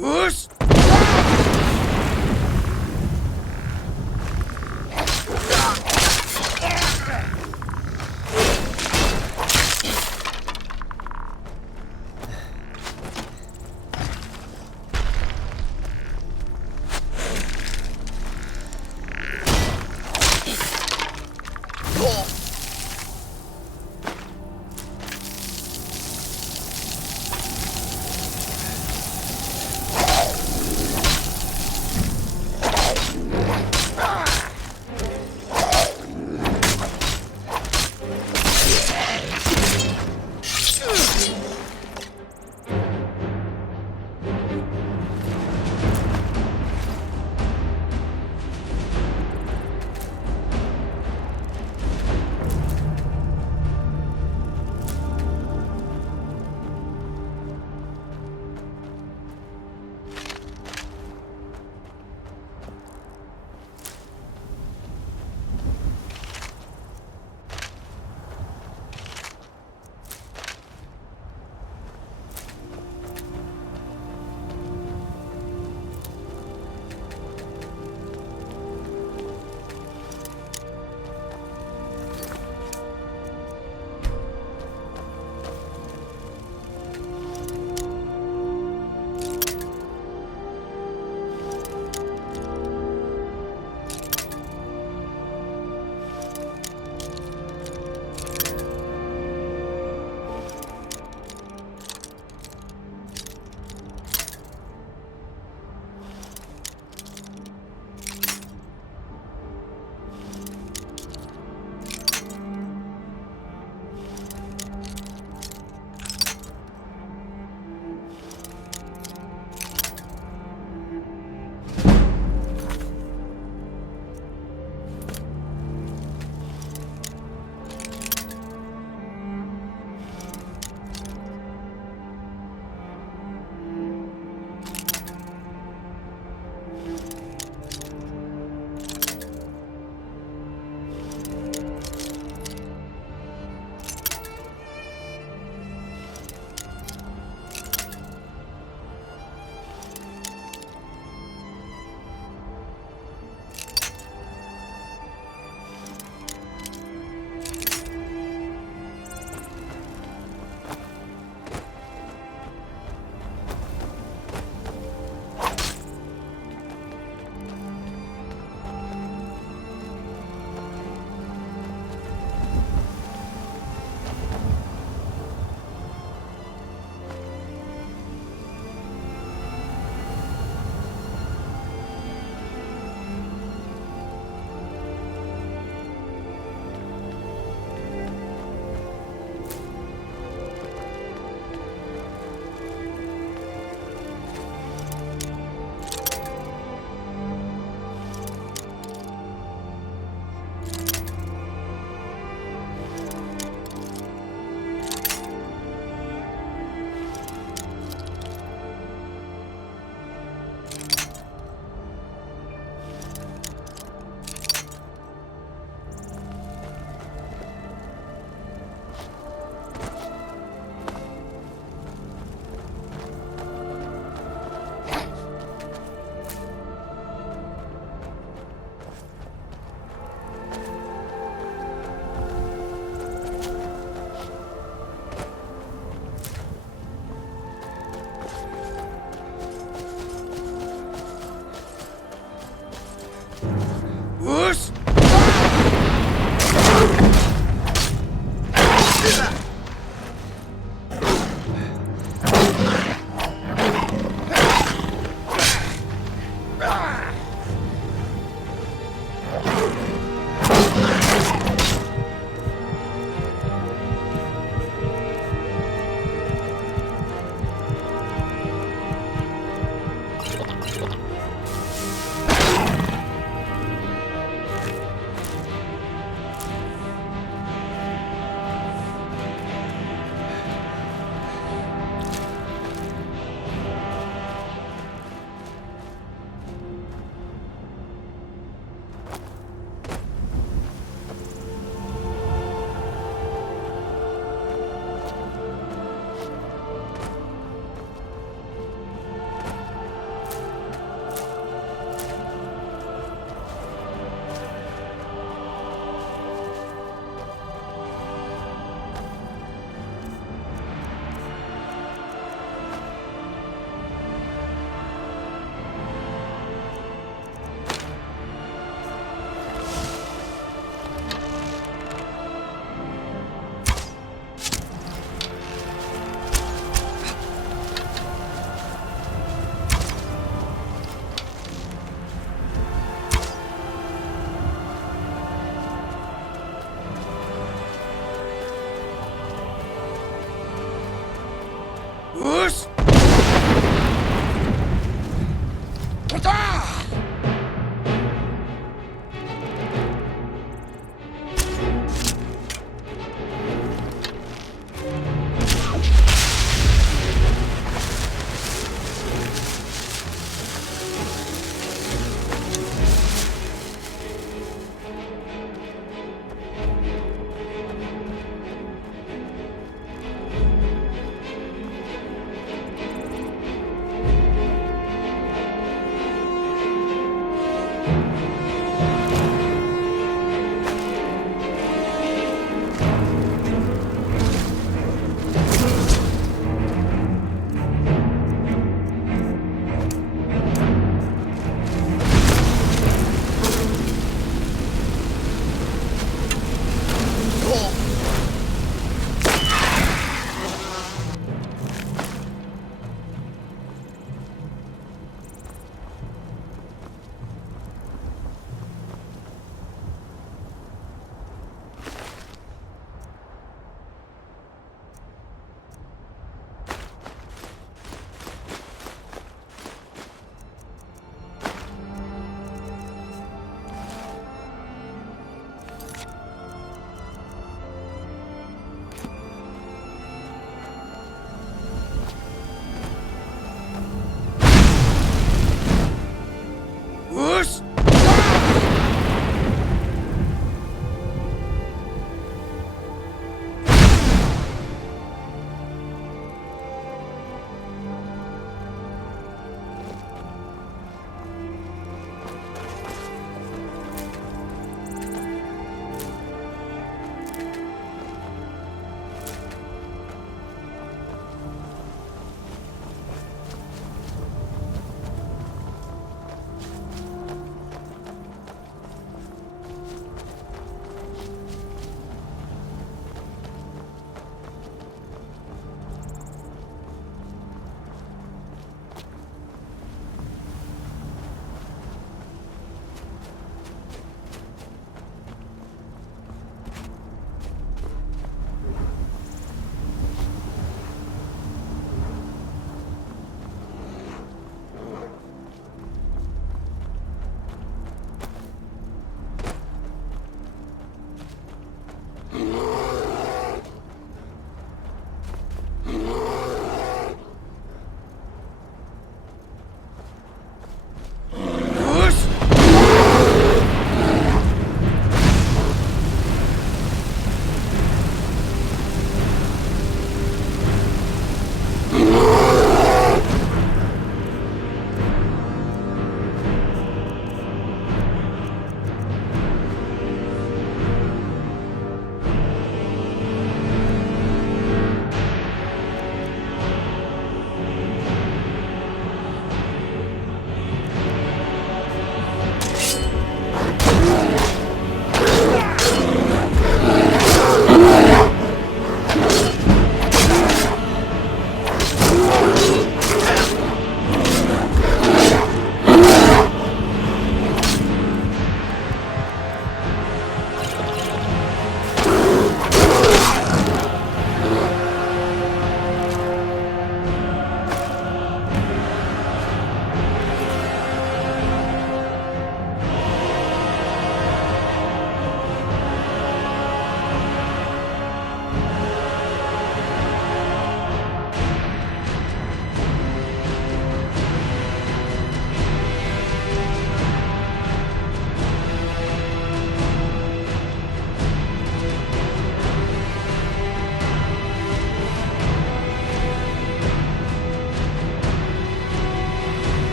Ush! Ush!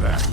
was that?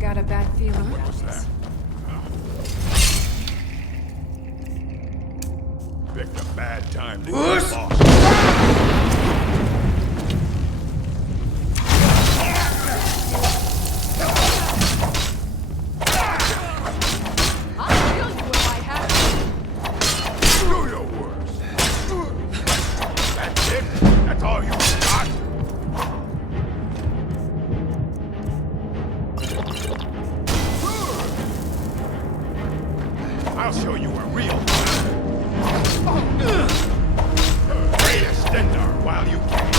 Got a bad feeling about this. Picked a bad time to get lost. I'll kill you if I have to. Do your worst. That's it? That's all you got? I'll show you a real Great extender while you can.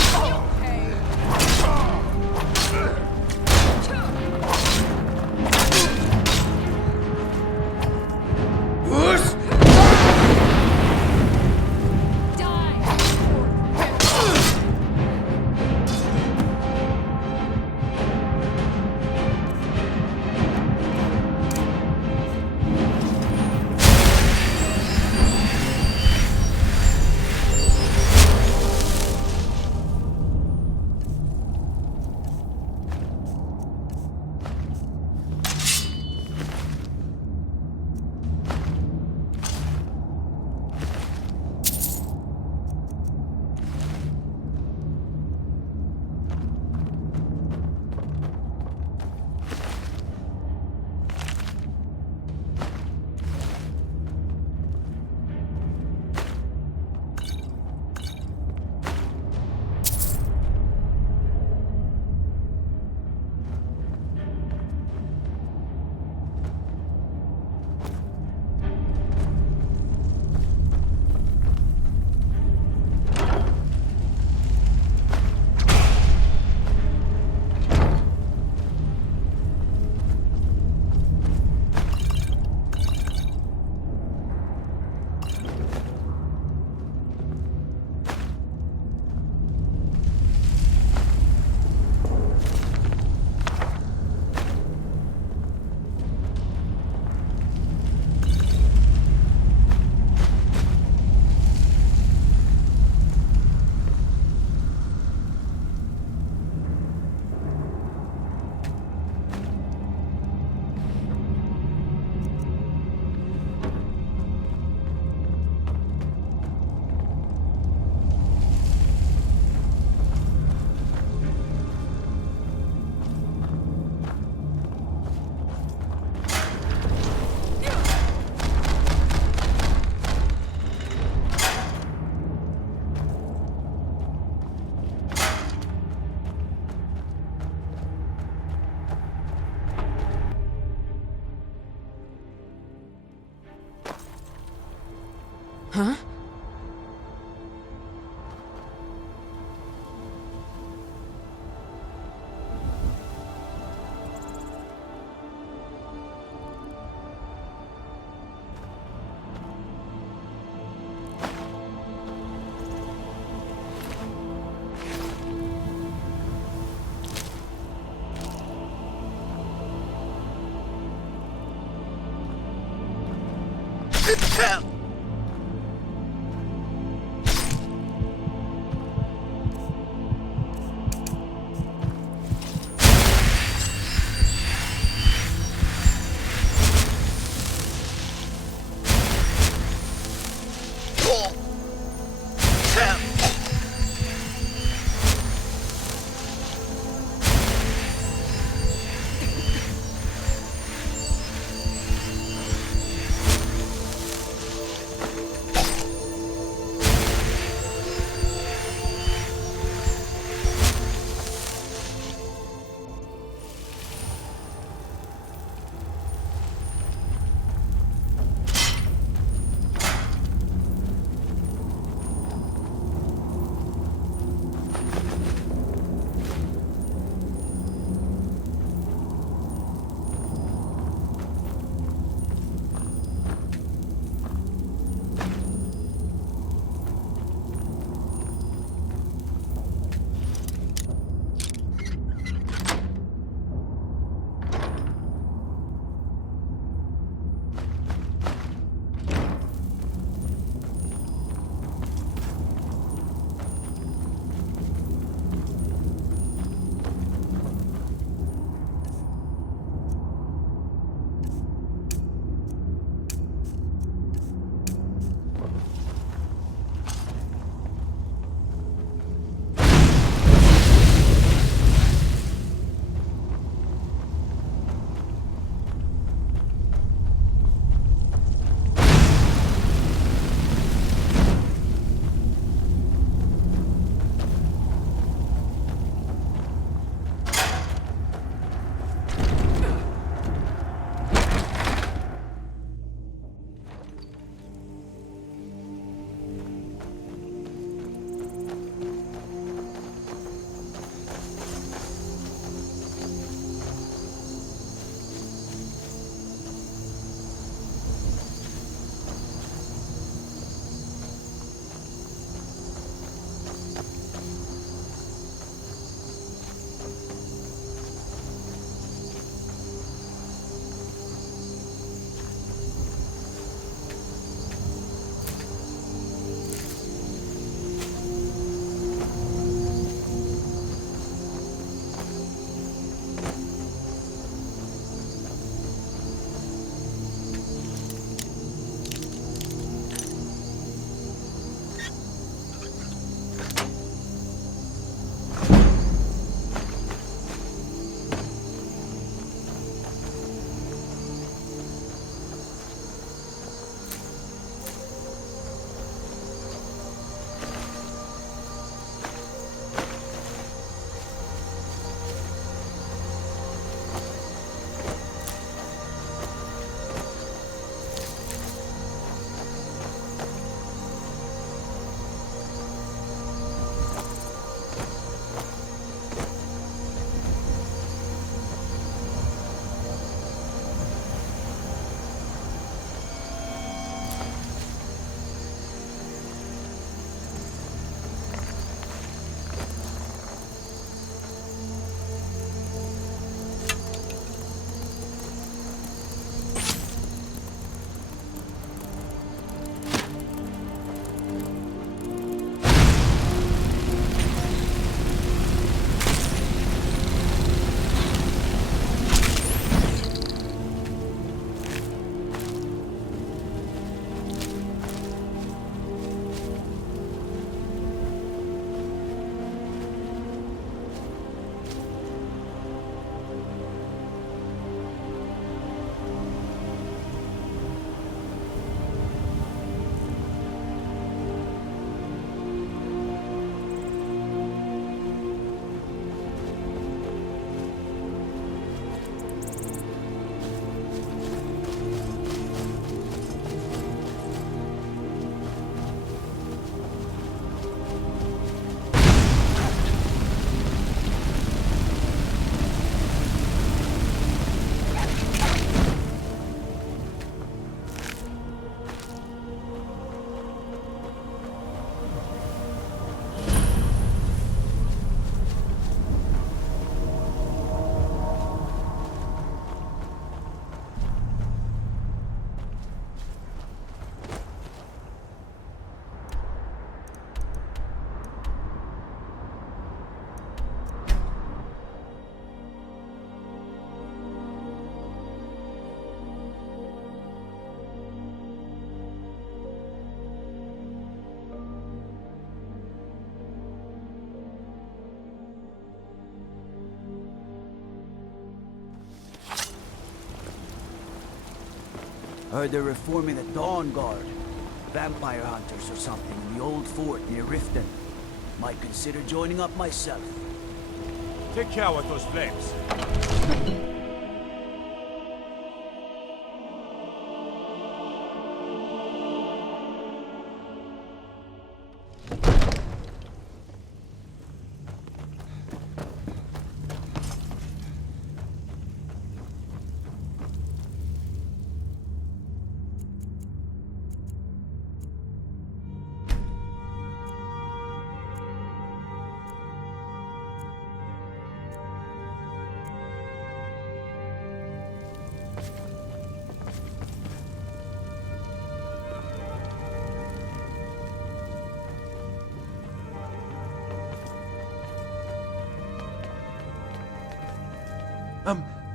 Huh? Heard they're reforming the Dawn Guard. Vampire hunters or something in the old fort near Riften. Might consider joining up myself. Take care with those flames.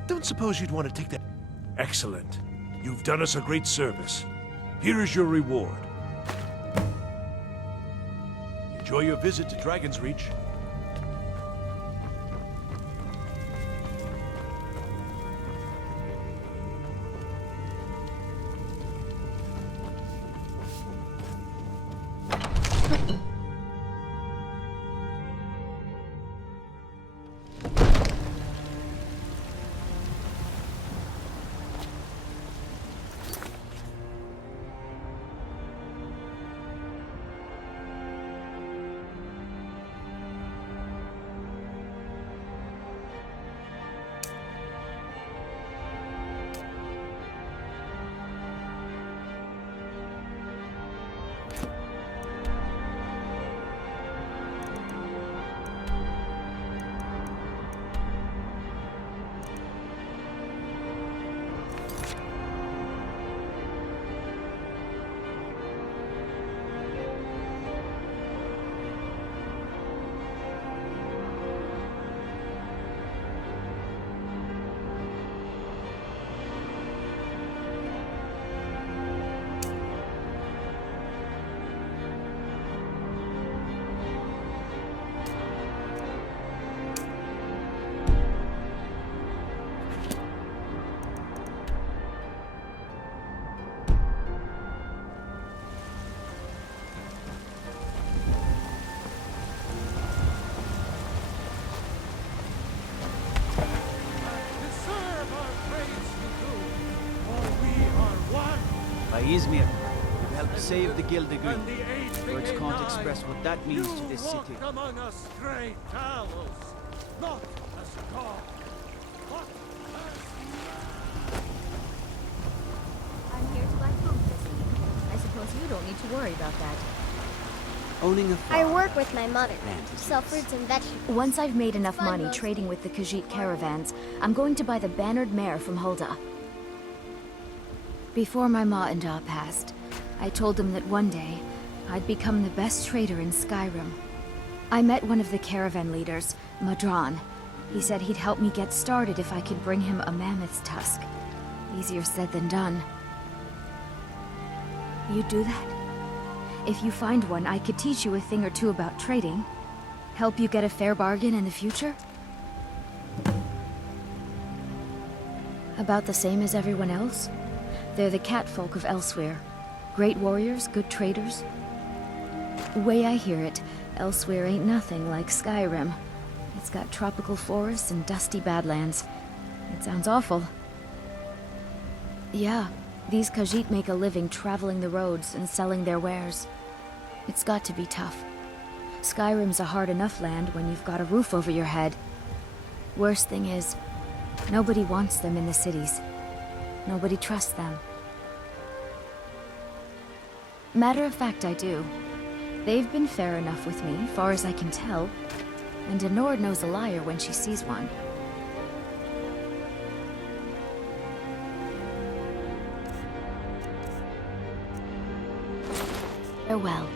Don't suppose you'd want to take that... Excellent. You've done us a great service. Here is your reward. Enjoy your visit to Dragon's Reach. By Izmir, we've helped save the Gildegund. Words can't express what that means to this city. Among us, great towels, not as God, but I'm here to buy food this evening. I suppose you don't need to worry about that. Owning a farm. I work with my mother. Advantages. Sell fruits and vegetables. Once I've made enough Fun money mostly. trading with the Khajiit caravans, I'm going to buy the bannered mare from Hulda. Before my ma and Da passed, I told them that one day, I'd become the best trader in Skyrim. I met one of the caravan leaders, Madran. He said he'd help me get started if I could bring him a mammoth's tusk. Easier said than done. You'd do that? If you find one, I could teach you a thing or two about trading. Help you get a fair bargain in the future? About the same as everyone else? They're the catfolk of Elsewhere. Great warriors, good traders. The way I hear it, Elsewhere ain't nothing like Skyrim. It's got tropical forests and dusty badlands. It sounds awful. Yeah, these Khajiit make a living traveling the roads and selling their wares. It's got to be tough. Skyrim's a hard enough land when you've got a roof over your head. Worst thing is, nobody wants them in the cities. Nobody trusts them. Matter of fact, I do. They've been fair enough with me, far as I can tell. And a Nord knows a liar when she sees one. Farewell.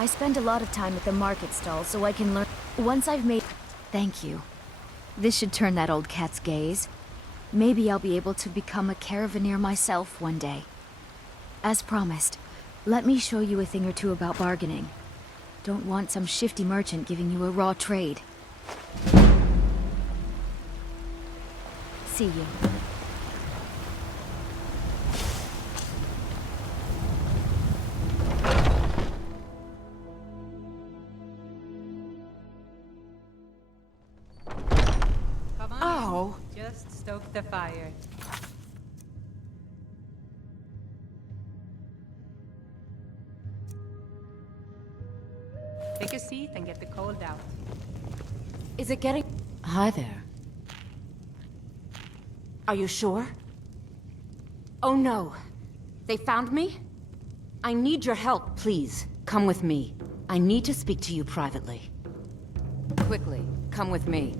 I spend a lot of time at the market stall so I can learn. Once I've made... Thank you. This should turn that old cat's gaze. Maybe I'll be able to become a caravaneer myself one day. As promised, let me show you a thing or two about bargaining. Don't want some shifty merchant giving you a raw trade. See you. Come on. Oh. Just stoke the fire. Take a seat and get the cold out. Is it getting... Hi there. Are you sure? Oh no. They found me? I need your help, please. Come with me. I need to speak to you privately. Quickly, come with me.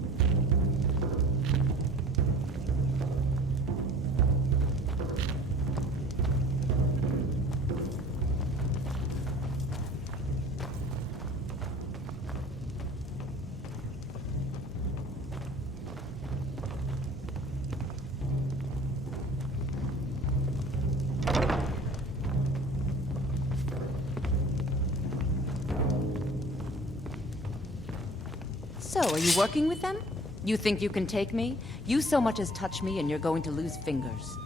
So, are you working with them? You think you can take me? You so much as touch me and you're going to lose fingers.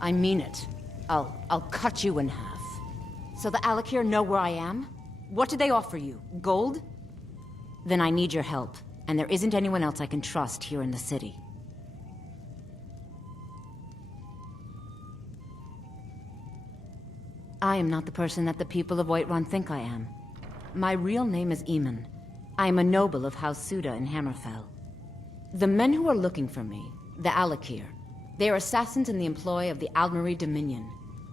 I mean it. I'll cut you in half. So the Alakir know where I am? What did they offer you? Gold? Then I need your help, and there isn't anyone else I can trust here in the city. I am not the person that the people of Whiterun think I am. My real name is Eamon. I am a noble of House Suda in Hammerfell. The men who are looking for me, the Alakir, they are assassins in the employ of the Aldmeri Dominion.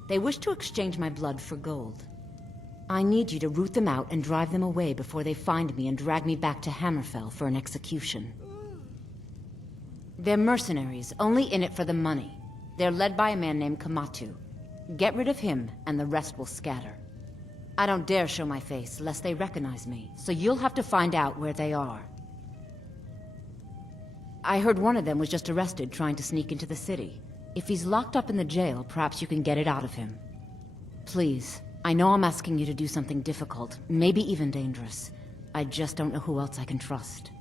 They wish to exchange my blood for gold. I need you to root them out and drive them away before they find me and drag me back to Hammerfell for an execution. They're mercenaries, only in it for the money. They're led by a man named Kamatu. Get rid of him, and the rest will scatter. I don't dare show my face, lest they recognize me, so you'll have to find out where they are. I heard one of them was just arrested trying to sneak into the city. If he's locked up in the jail, perhaps you can get it out of him. Please, I know I'm asking you to do something difficult, maybe even dangerous. I just don't know who else I can trust.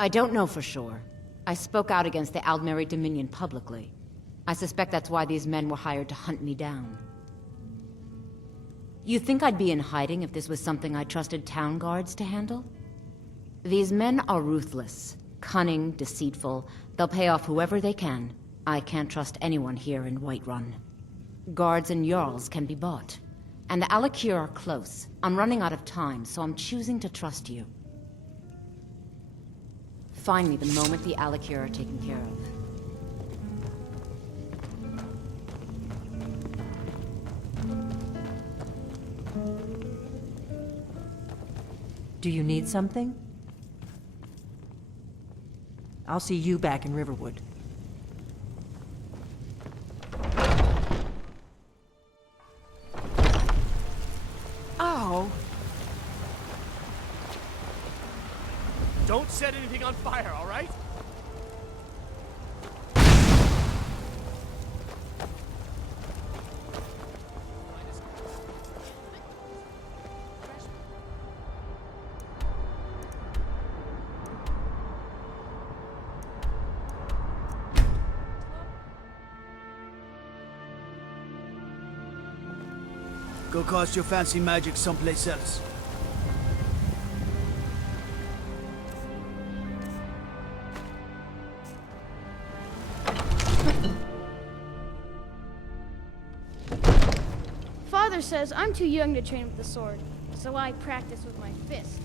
I don't know for sure. I spoke out against the Aldmeri Dominion publicly. I suspect that's why these men were hired to hunt me down. You think I'd be in hiding if this was something I trusted town guards to handle? These men are ruthless, cunning, deceitful. They'll pay off whoever they can. I can't trust anyone here in Whiterun. Guards and Jarls can be bought. And the Alakir are close. I'm running out of time, so I'm choosing to trust you. Find me the moment the Alakir are taken care of. Do you need something? I'll see you back in Riverwood. Oh! Don't set anything on fire, all right? Go cast your fancy magic someplace else. Father says I'm too young to train with the sword, so I practice with my fists.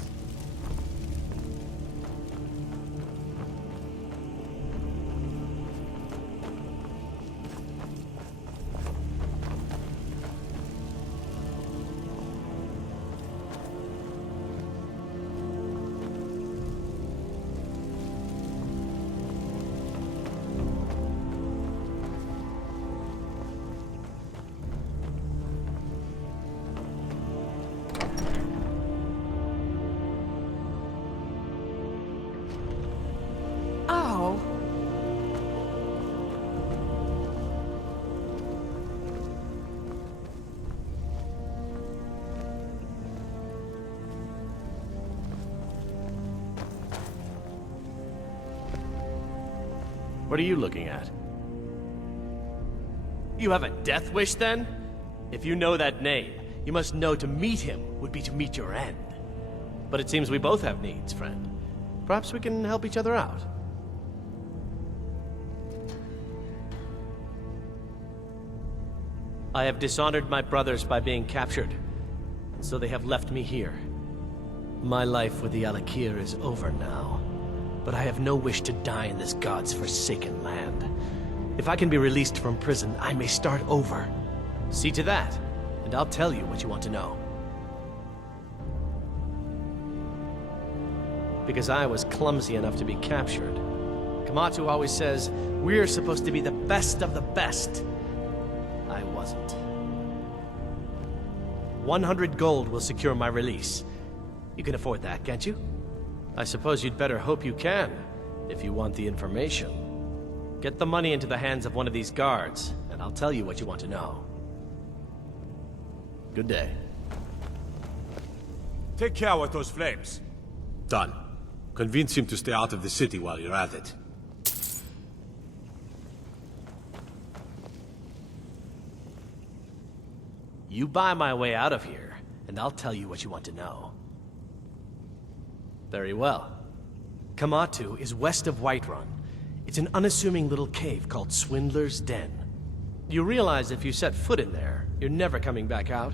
What are you looking at? You have a death wish, then? If you know that name, you must know to meet him would be to meet your end. But it seems we both have needs, friend. Perhaps we can help each other out. I have dishonored my brothers by being captured, so they have left me here. My life with the Alakir is over now, but I have no wish to die in this god's forsaken land. If I can be released from prison, I may start over. See to that, and I'll tell you what you want to know. Because I was clumsy enough to be captured. Kamatu always says, we're supposed to be the best of the best. I wasn't. 100 gold will secure my release. You can afford that, can't you? I suppose you'd better hope you can, if you want the information. Get the money into the hands of one of these guards, and I'll tell you what you want to know. Good day. Take care with those flames. Done. Convince him to stay out of the city while you're at it. You buy my way out of here, and I'll tell you what you want to know. Very well. Kamatu is west of Whiterun. It's an unassuming little cave called Swindler's Den. You realize if you set foot in there, you're never coming back out?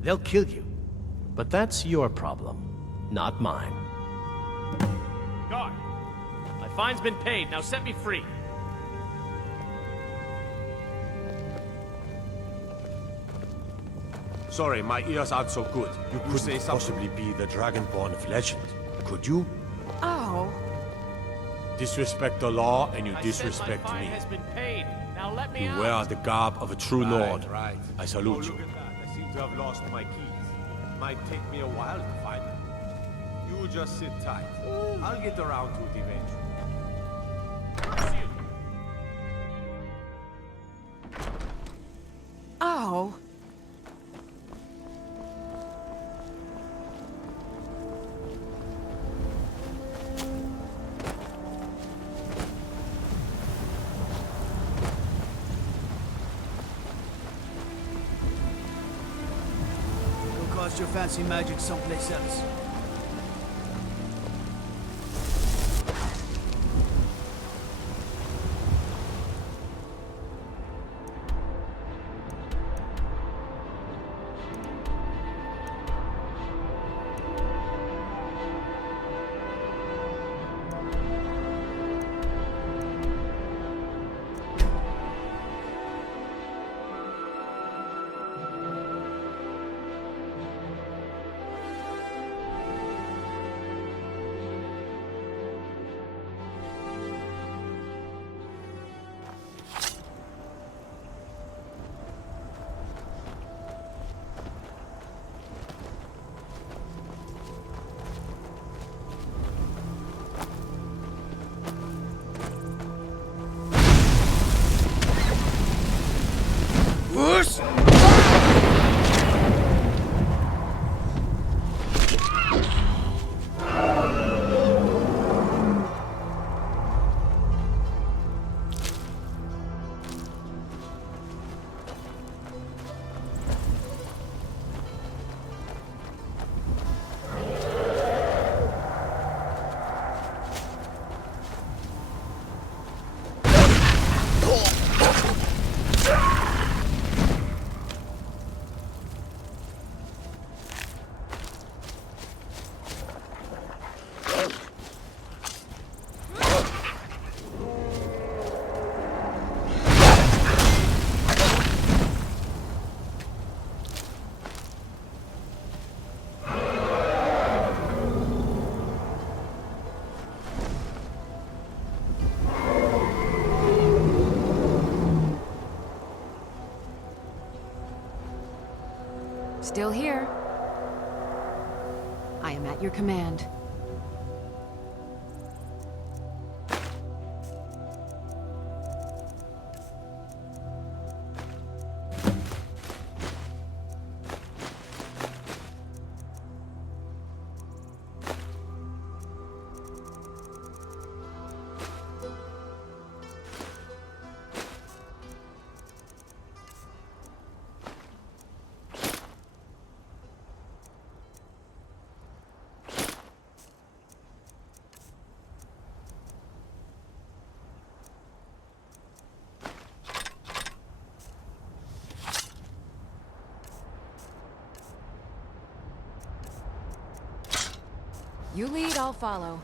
They'll kill you. But that's your problem, not mine. Guard! My fine's been paid, now set me free. Sorry, my ears aren't so good. You couldn't possibly be the Dragonborn of legend, could you? Oh. Disrespect the law and you disrespect my fine me. has been paid. Now let me You out. wear the garb of a true lord. Right. I salute you. Look at that. I seem to have lost my keys. Might take me a while to find them. You just sit tight. I'll get around to it eventually. Oh. Go cast your fancy magic someplace else. Still here. I am at your command. You lead, I'll follow.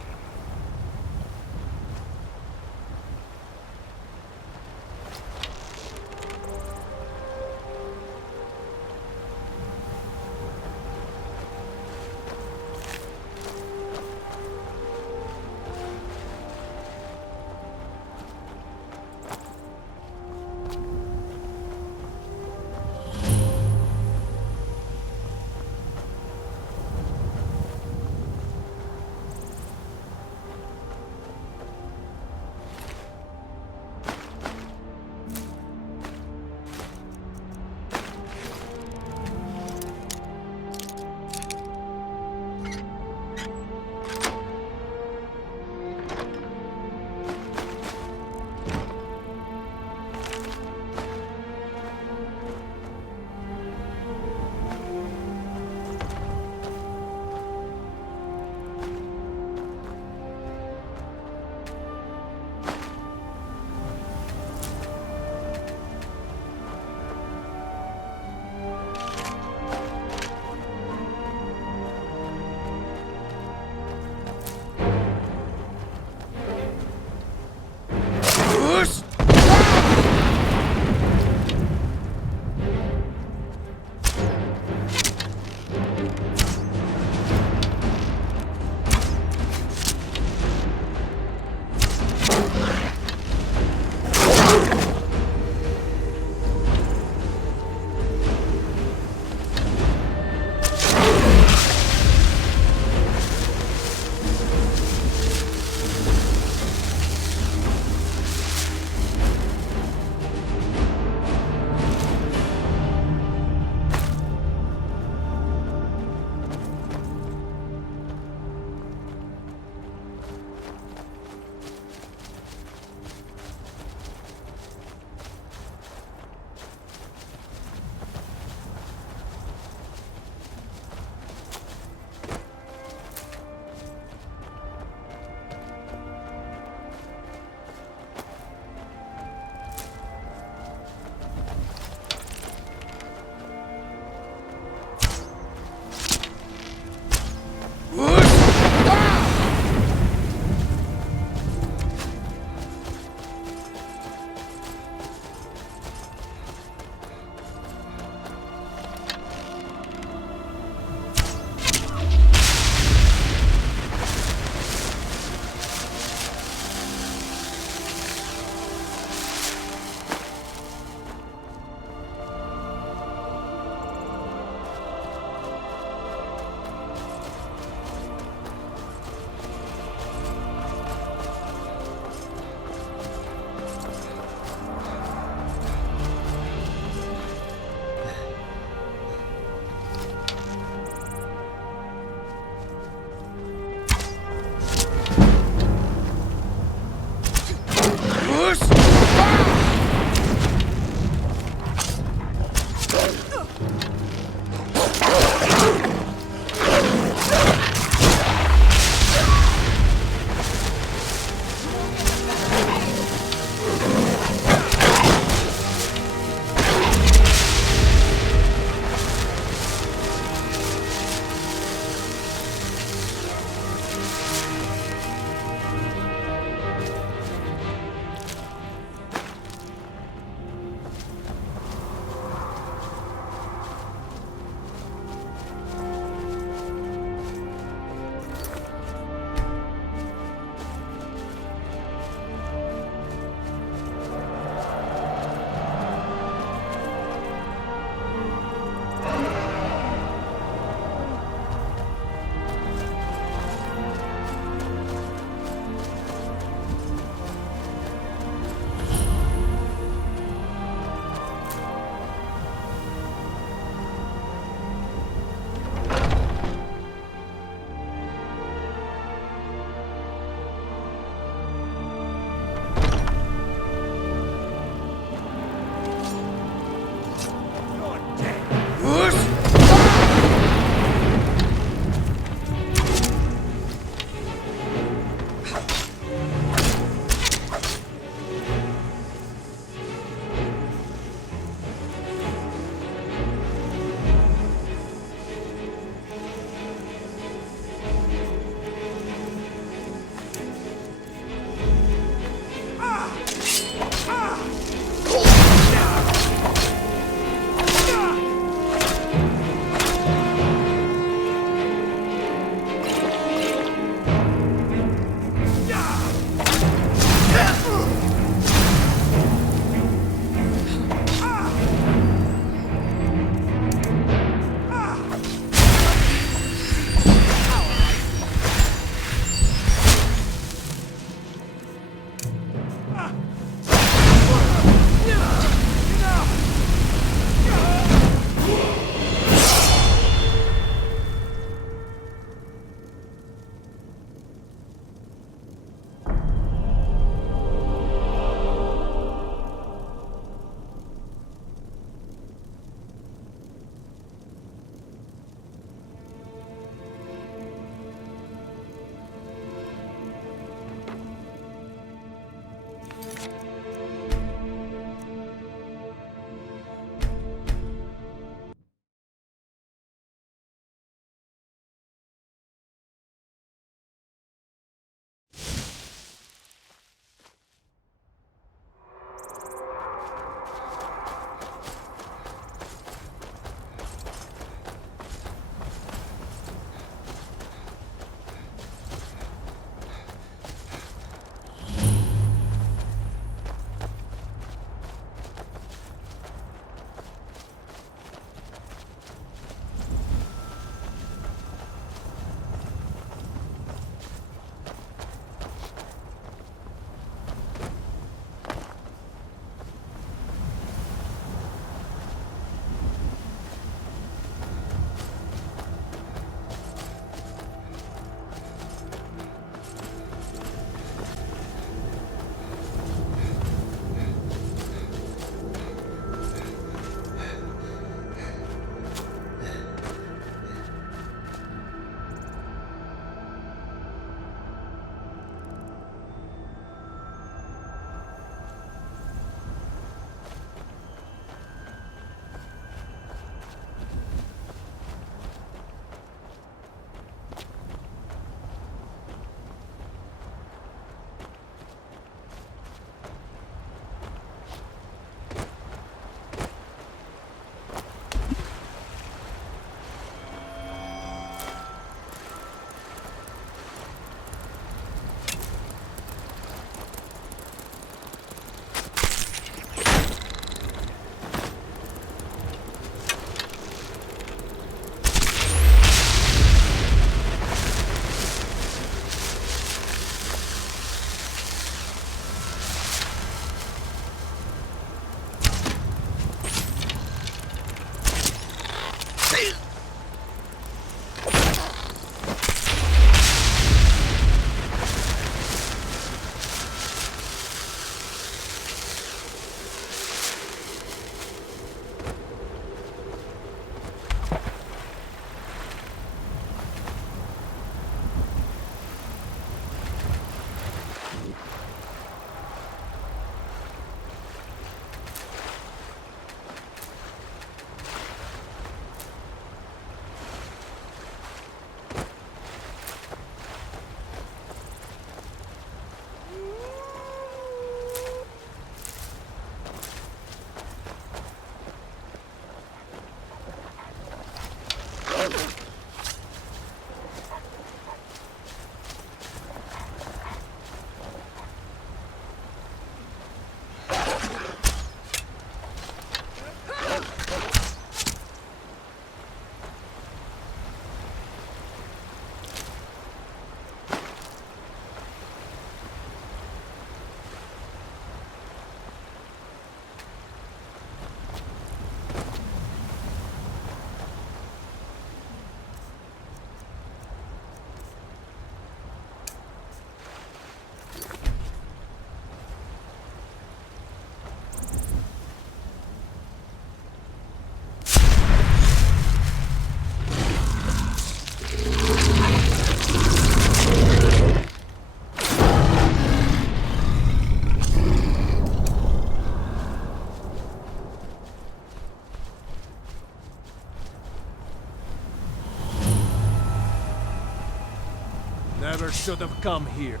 Never should have come here.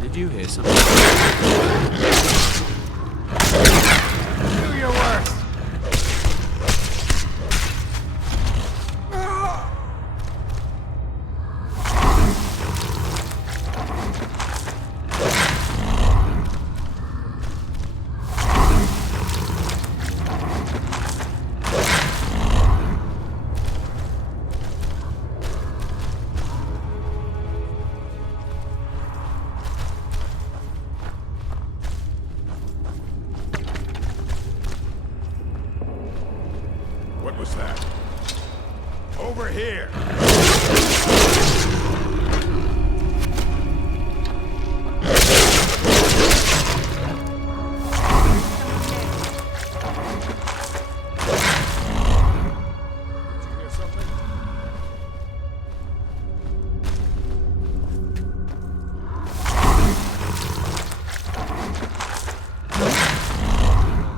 Did you hear something? Do your worst! What was that? Over here! Did you hear something?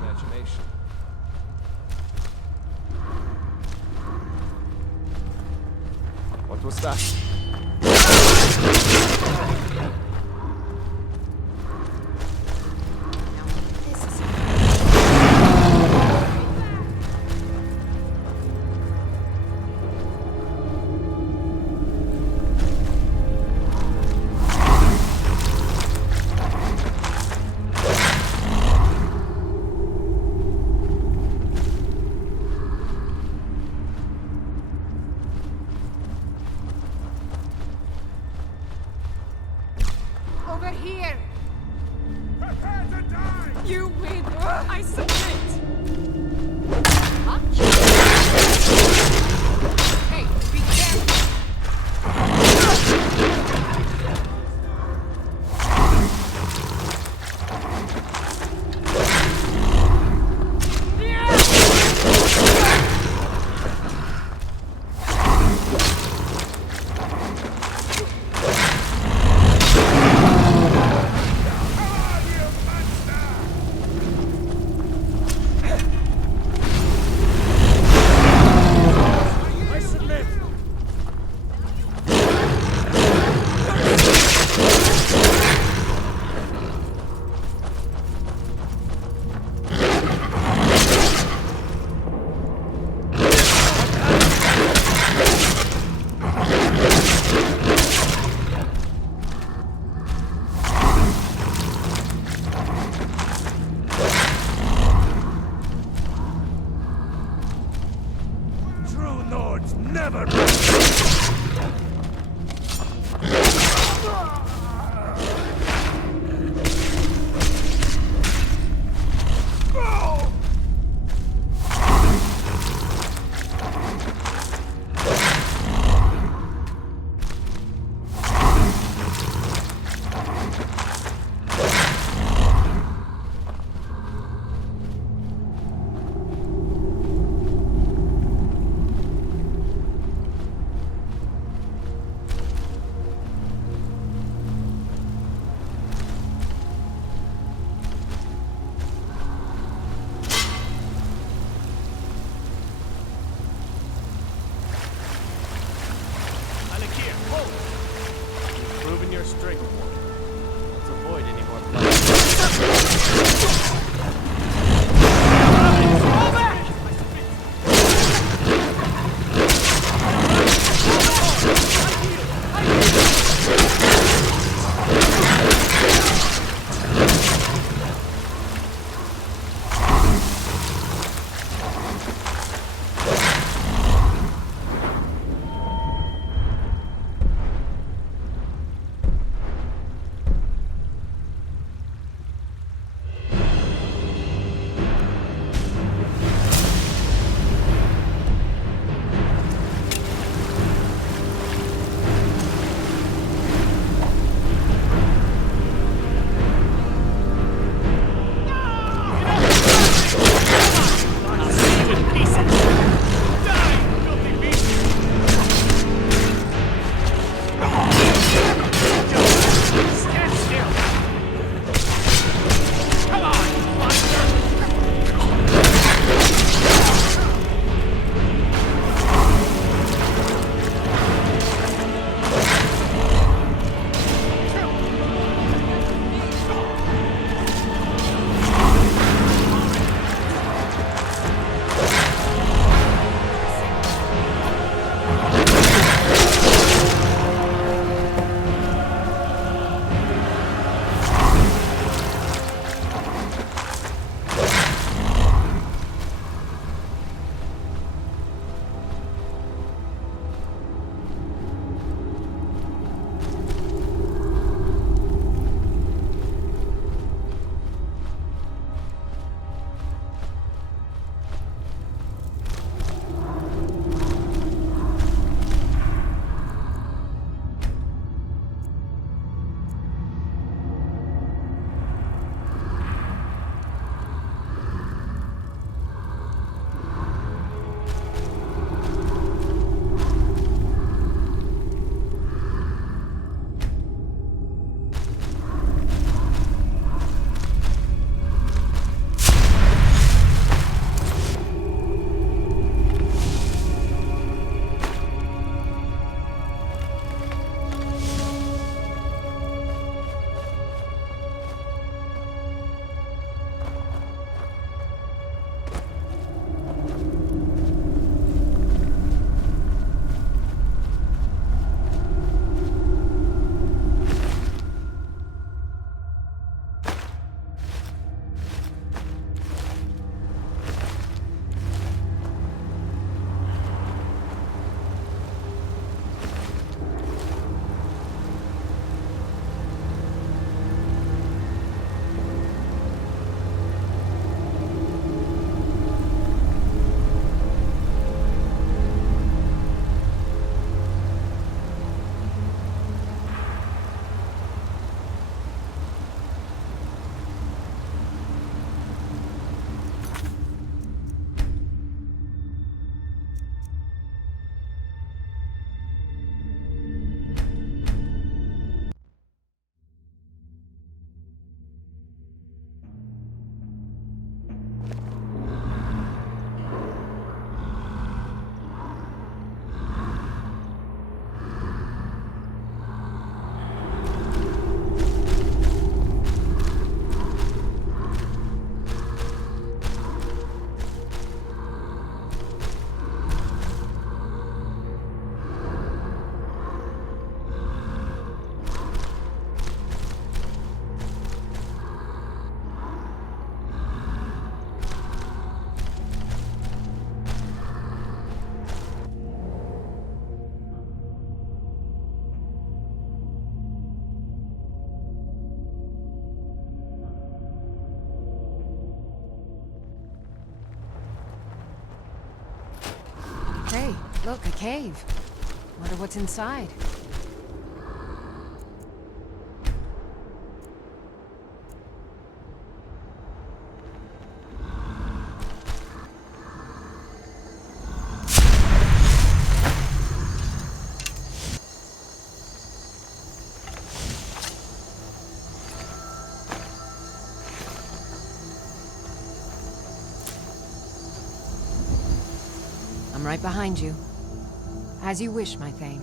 Imagination. What was that? Over here! Prepare to die! You win! I submit! Huh? Hey, be careful! I submit! True Nords never Alakir, hold! You've proven your strength, woman. Let's avoid any more bloodshed. Look, a cave. Wonder what's inside. I'm right behind you. As you wish, my Thane.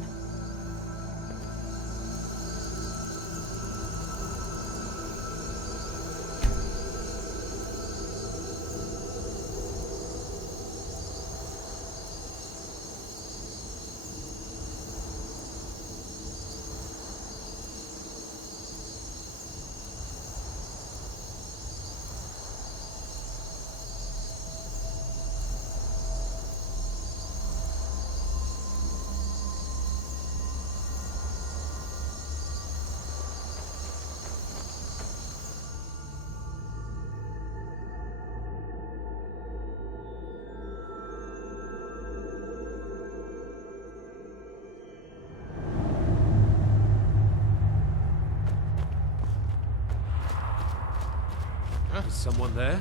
Is someone there?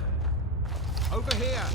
Over here!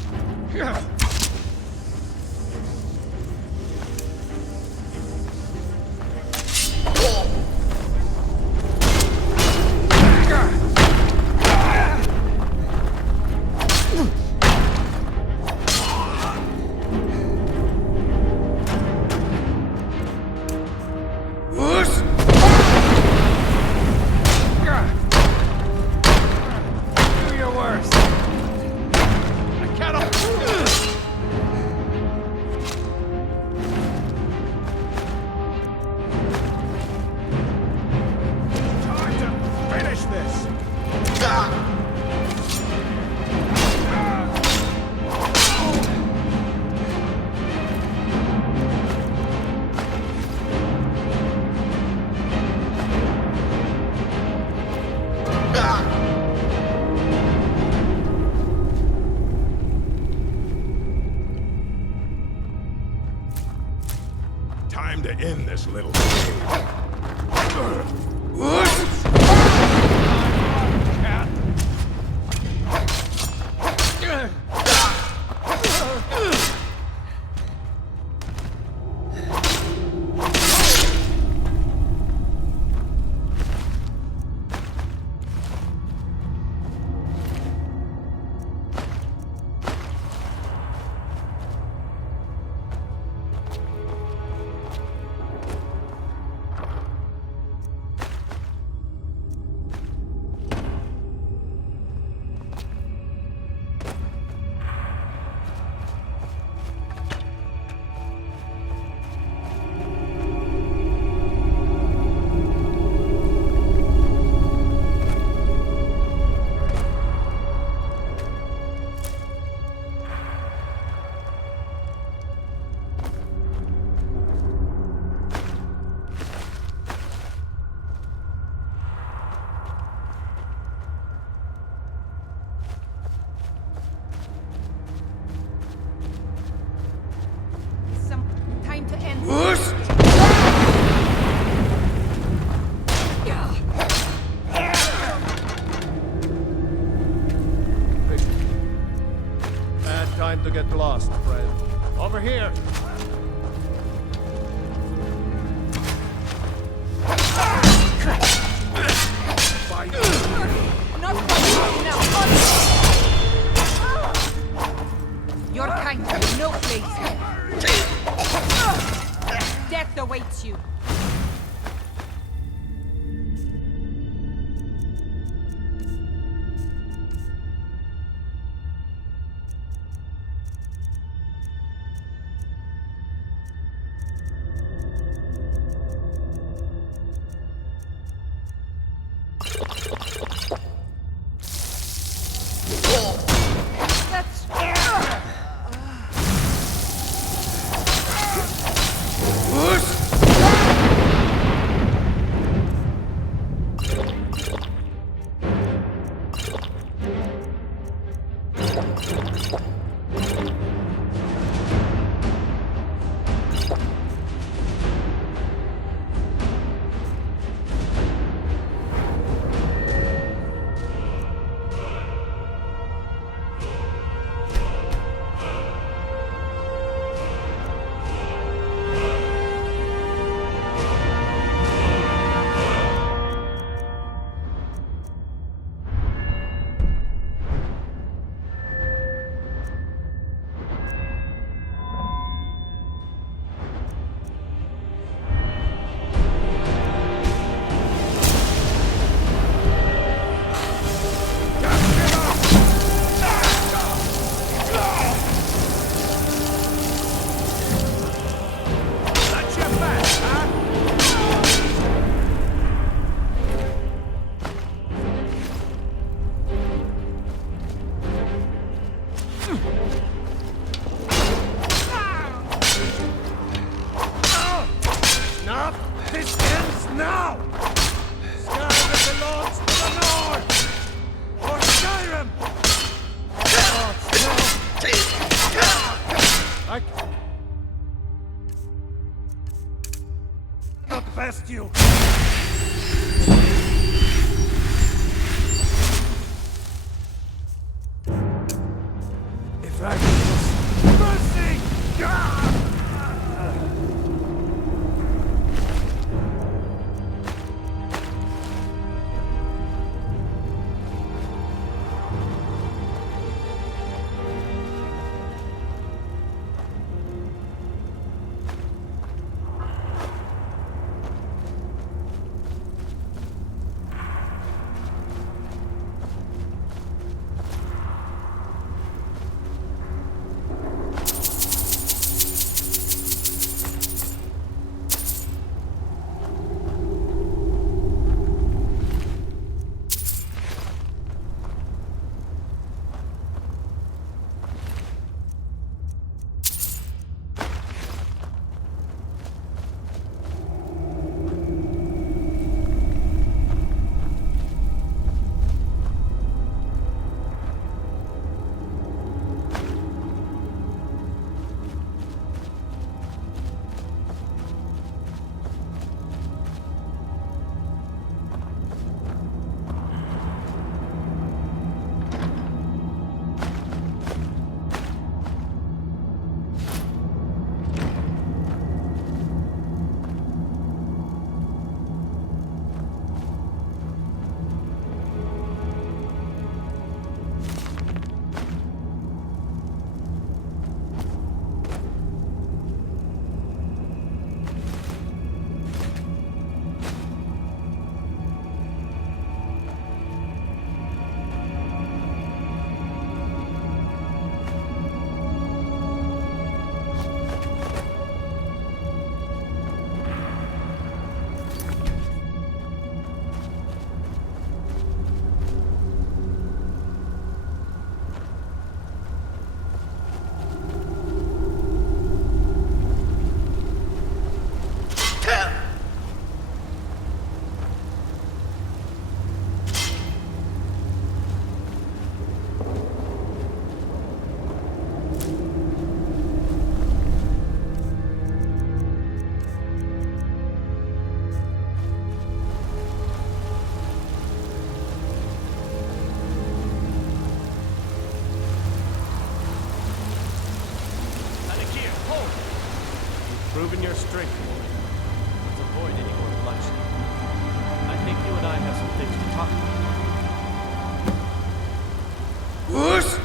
Time to end this little Time to end. Bad time to get lost, friend. Over here! Not now. Your kind has no place here. Death awaits you. infest you! If I could just... Mercy! Ah! Proven your strength, boy. Let's avoid any more bloodshed. I think you and I have some things to talk about. Whoosh!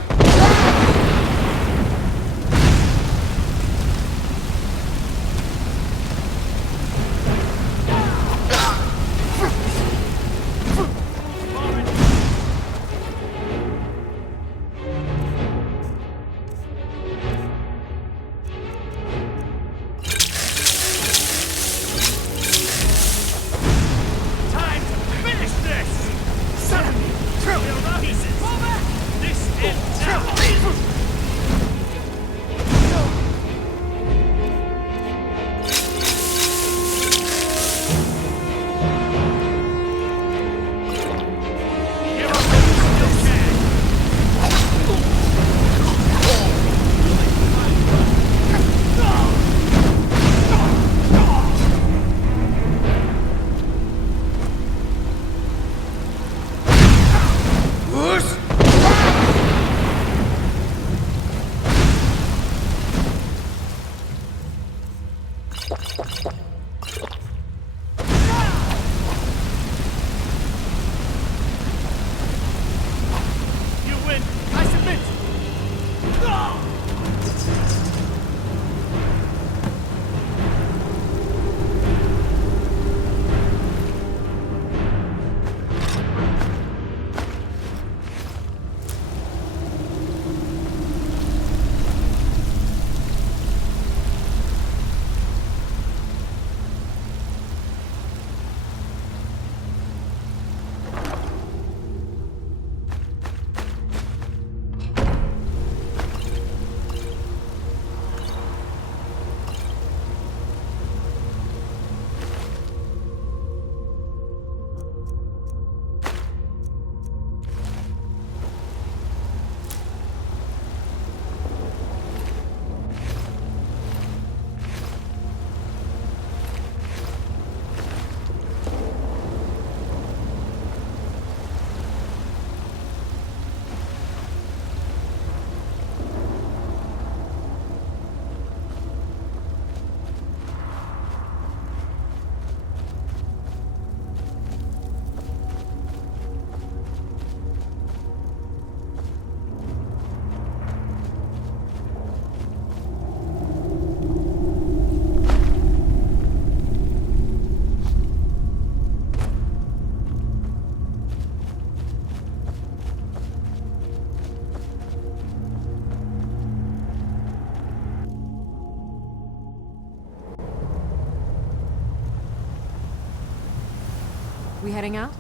we heading out?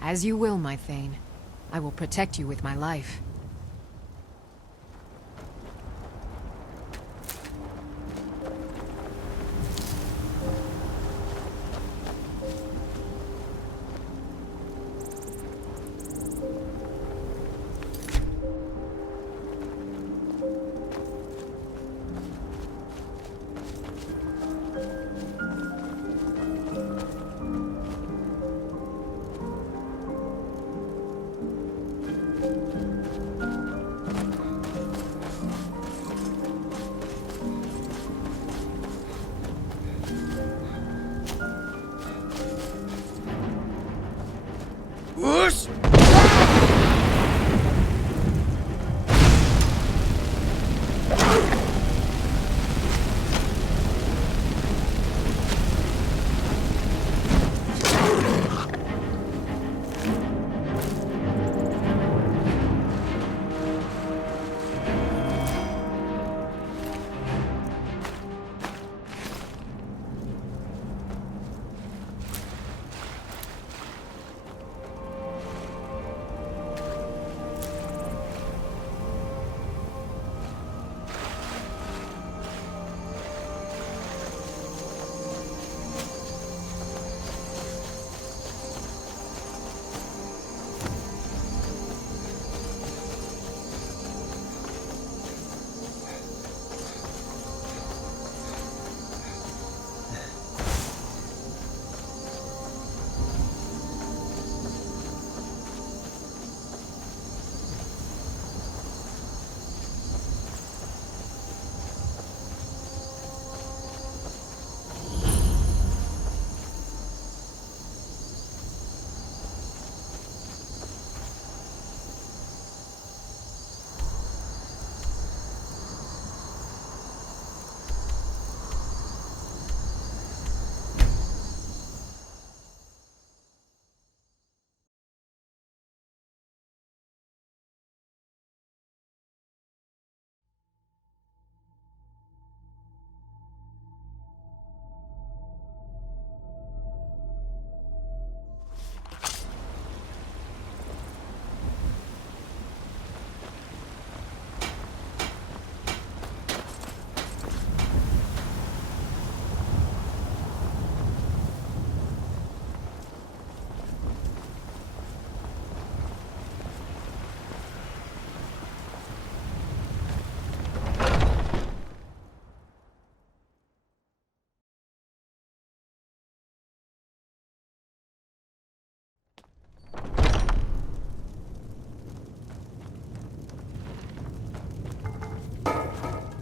As you will, my Thane. I will protect you with my life.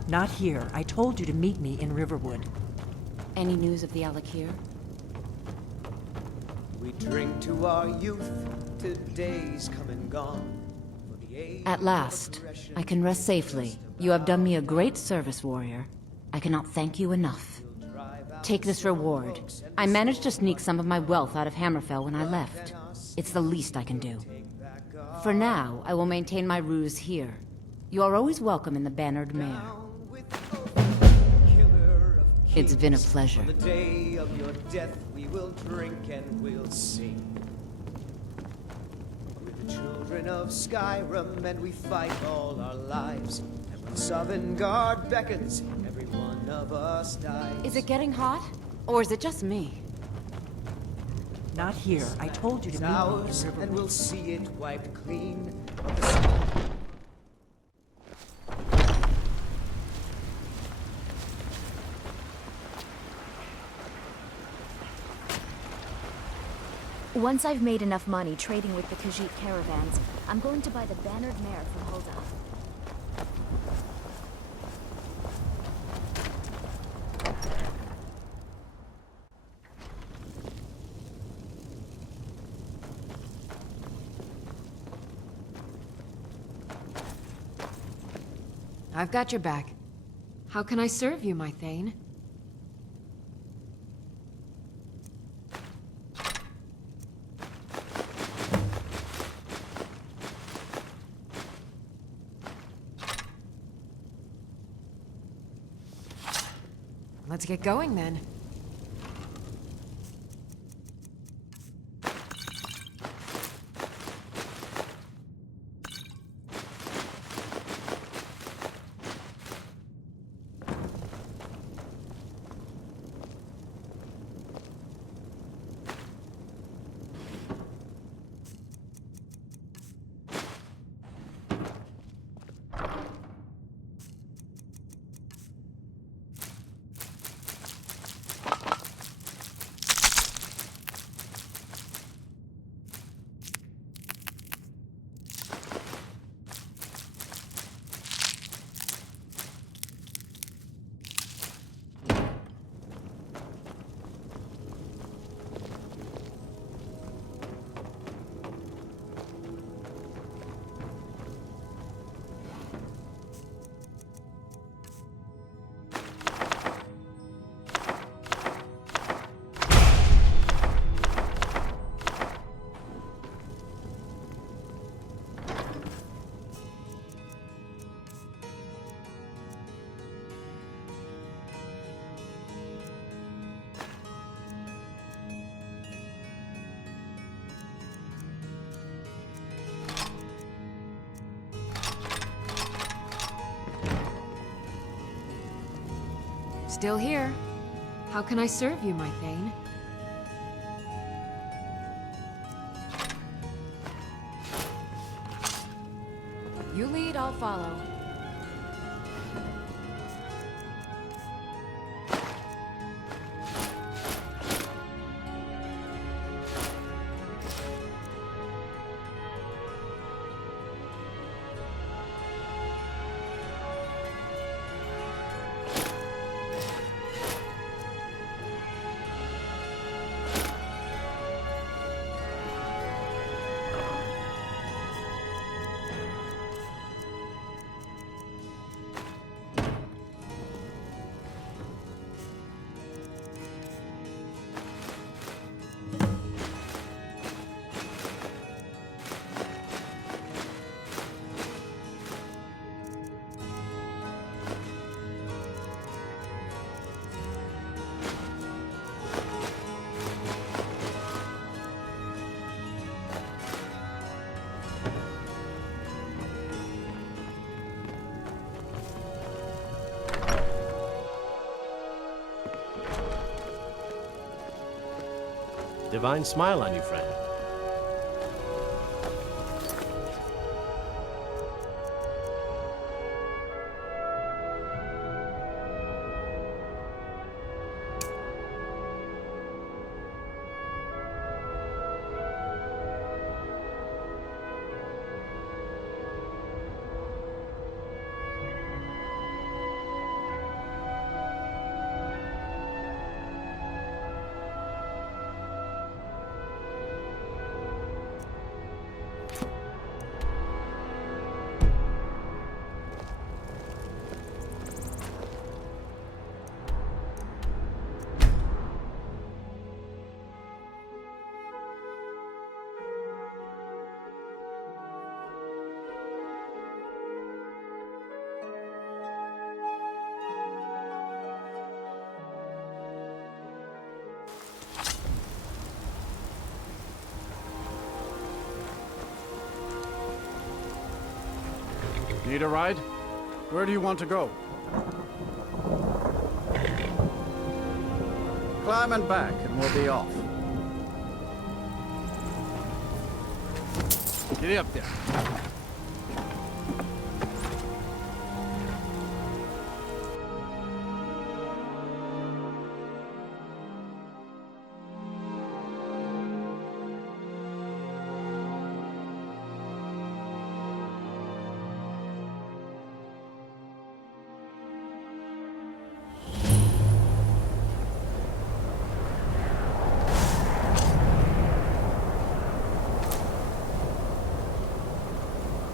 Not here. I told you to meet me in Riverwood. Any news of the Alakir? We drink to our youth, to days come and gone. At last, I can rest safely. You have done me a great service, warrior. I cannot thank you enough. Take this reward. I managed to sneak some of my wealth out of Hammerfell when I left. It's the least I can do. For now, I will maintain my ruse here. You are always welcome in the Bannered Mare. It's been a pleasure. On the day of your death, we will drink and we'll sing. We're the children of SKYRIM, and we fight all our lives. And when Sovngarde beckons, every one of us dies. Is it getting hot? Or is it just me? Not here. I told you to meet me in Ours, Riverwood. and we'll see it wiped clean. Once I've made enough money trading with the Khajiit caravans, I'm going to buy the Bannered Mare from Hulda. I've got your back. How can I serve you, my Thane? Let's get going then. Still here. How can I serve you, my Thane? You lead, I'll follow. Divine smile on you, friend. Need a ride? Where do you want to go? Climb and back, and we'll be off. Get up there.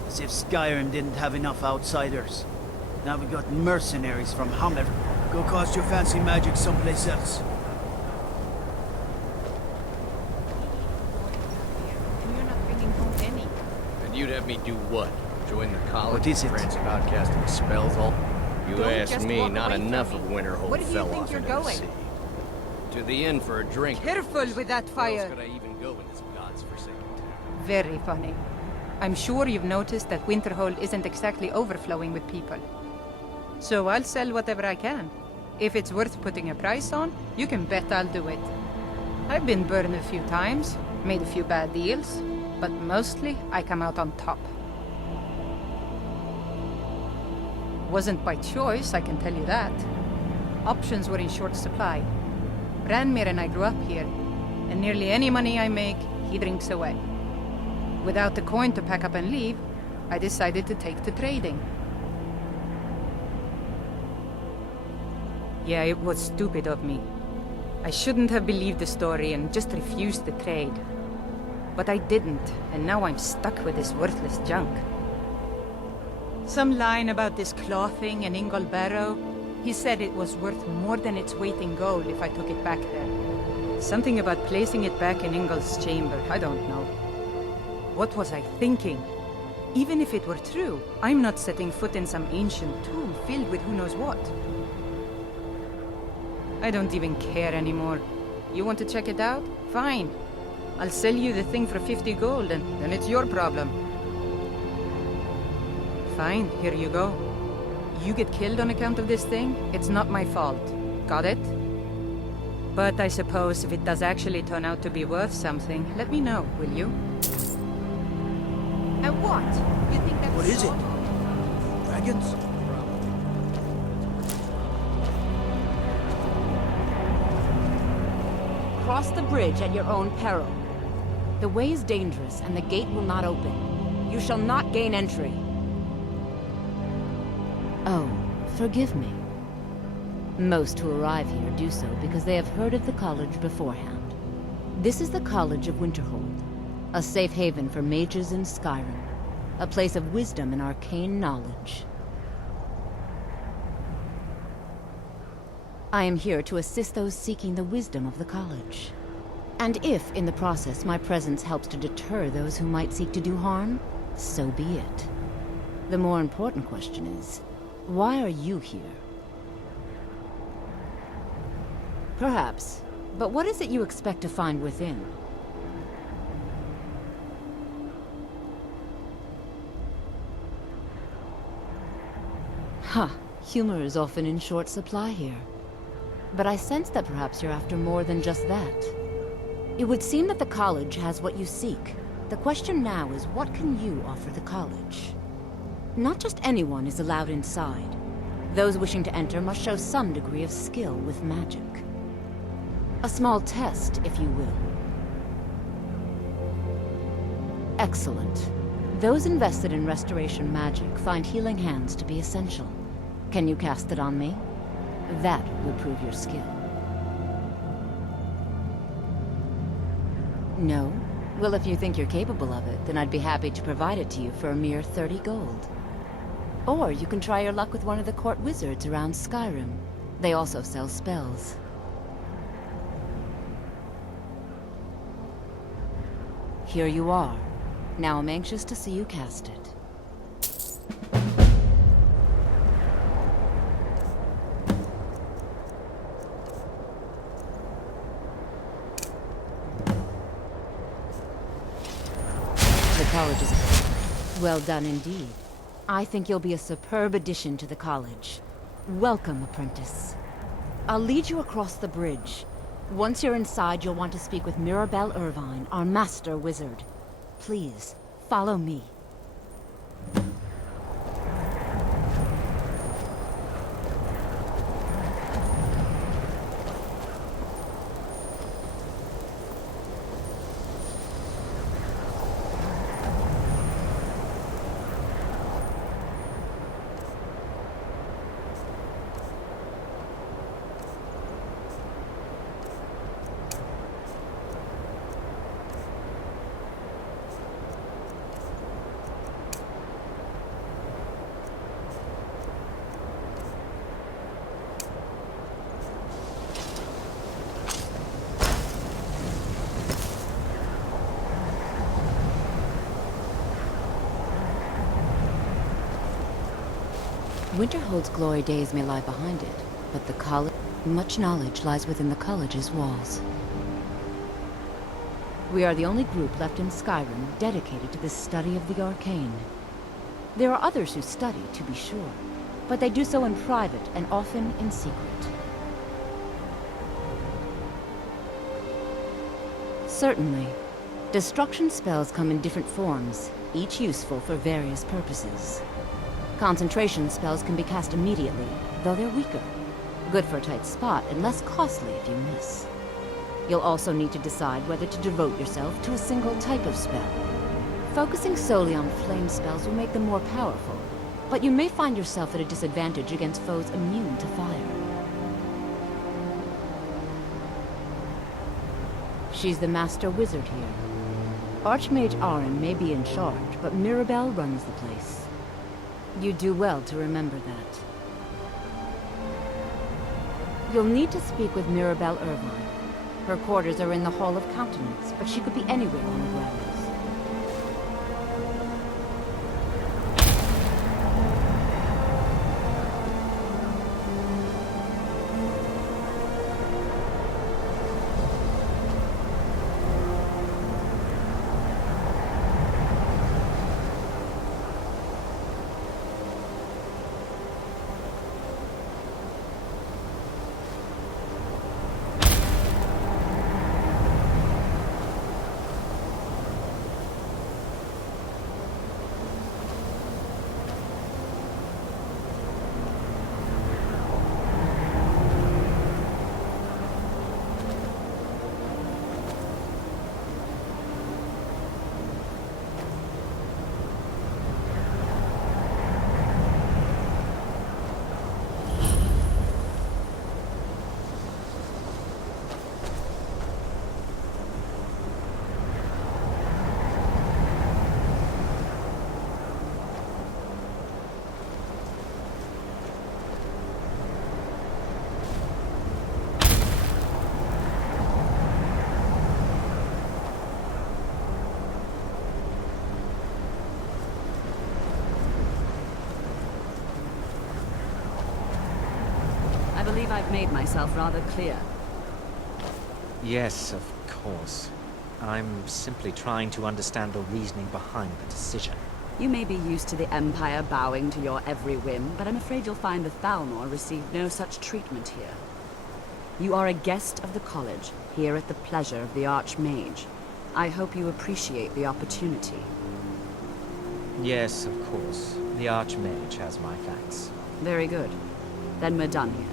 As if Skyrim didn't have enough outsiders. Now we got mercenaries from Hammer. Go cast your fancy magic someplace else. And you're not bringing home any. And you'd have me do what? Join the college? What is it? Branch about casting spells all? You Don't ask just me, walk not away from enough me. of Winterhold Where do you fell think off you're into the going? sea. To the inn for a drink. Careful with that Where else fire. could I even go in this god's forsaken town? Very funny. I'm sure you've noticed that Winterhold isn't exactly overflowing with people. So I'll sell whatever I can. If it's worth putting a price on, you can bet I'll do it. I've been burned a few times, made a few bad deals, but mostly I come out on top. Wasn't by choice, I can tell you that. Options were in short supply. Ranmir and I grew up here, and nearly any money I make, he drinks away. Without the coin to pack up and leave, I decided to take to trading. Yeah, it was stupid of me. I shouldn't have believed the story and just refused the trade. But I didn't, and now I'm stuck with this worthless junk. Some line about this clothing in Ingol Barrow. He said it was worth more than its weight in gold if I took it back there. Something about placing it back in Ingol's chamber, I don't know. What was I thinking? Even if it were true, I'm not setting foot in some ancient tomb filled with who knows what. I don't even care anymore. You want to check it out? Fine. I'll sell you the thing for 50 gold, and then it's your problem. Fine, here you go. You get killed on account of this thing, it's not my fault. Got it? But I suppose if it does actually turn out to be worth something, let me know, will you? And what? You think that's What is it? Dragons? Cross the bridge at your own peril. The way is dangerous, and the gate will not open. You shall not gain entry. Oh, forgive me. Most who arrive here do so because they have heard of the college beforehand. This is the College of Winterhold, a safe haven for mages in Skyrim, a place of wisdom and arcane knowledge. I am here to assist those seeking the wisdom of the college. And if, in the process, my presence helps to deter those who might seek to do harm, so be it. The more important question is, why are you here? Perhaps, but what is it you expect to find within? Huh, humor is often in short supply here. But I sense that perhaps you're after more than just that. It would seem that the college has what you seek. The question now is, what can you offer the college? Not just anyone is allowed inside. Those wishing to enter must show some degree of skill with magic. A small test, if you will. Excellent. Those invested in restoration magic find healing hands to be essential. Can you cast it on me? That will prove your skill. No? Well, if you think you're capable of it, then I'd be happy to provide it to you for a mere 30 gold. Or you can try your luck with one of the court wizards around Skyrim. They also sell spells. Here you are. Now I'm anxious to see you cast it. The college is... well done indeed. I think you'll be a superb addition to the college. Welcome, apprentice. I'll lead you across the bridge. Once you're inside, you'll want to speak with Mirabelle Irvine, our master wizard. Please, follow me. Winterhold's glory days may lie behind it, but the college... much knowledge lies within the college's walls. We are the only group left in Skyrim dedicated to the study of the arcane. There are others who study, to be sure, but they do so in private and often in secret. Certainly. Destruction spells come in different forms, each useful for various purposes. Concentration spells can be cast immediately, though they're weaker. Good for a tight spot and less costly if you miss. You'll also need to decide whether to devote yourself to a single type of spell. Focusing solely on flame spells will make them more powerful, but you may find yourself at a disadvantage against foes immune to fire. She's the master wizard here. Archmage Aaron may be in charge, but Mirabelle runs the place. You do well to remember that. You'll need to speak with Mirabelle Irvine. Her quarters are in the Hall of Countenance, but she could be anywhere on the grounds. believe I've made myself rather clear. Yes, of course. I'm simply trying to understand the reasoning behind the decision. You may be used to the Empire bowing to your every whim, but I'm afraid you'll find the Thalmor receive no such treatment here. You are a guest of the college, here at the pleasure of the Archmage. I hope you appreciate the opportunity. Yes, of course. The Archmage has my thanks. Very good. Then we're done here.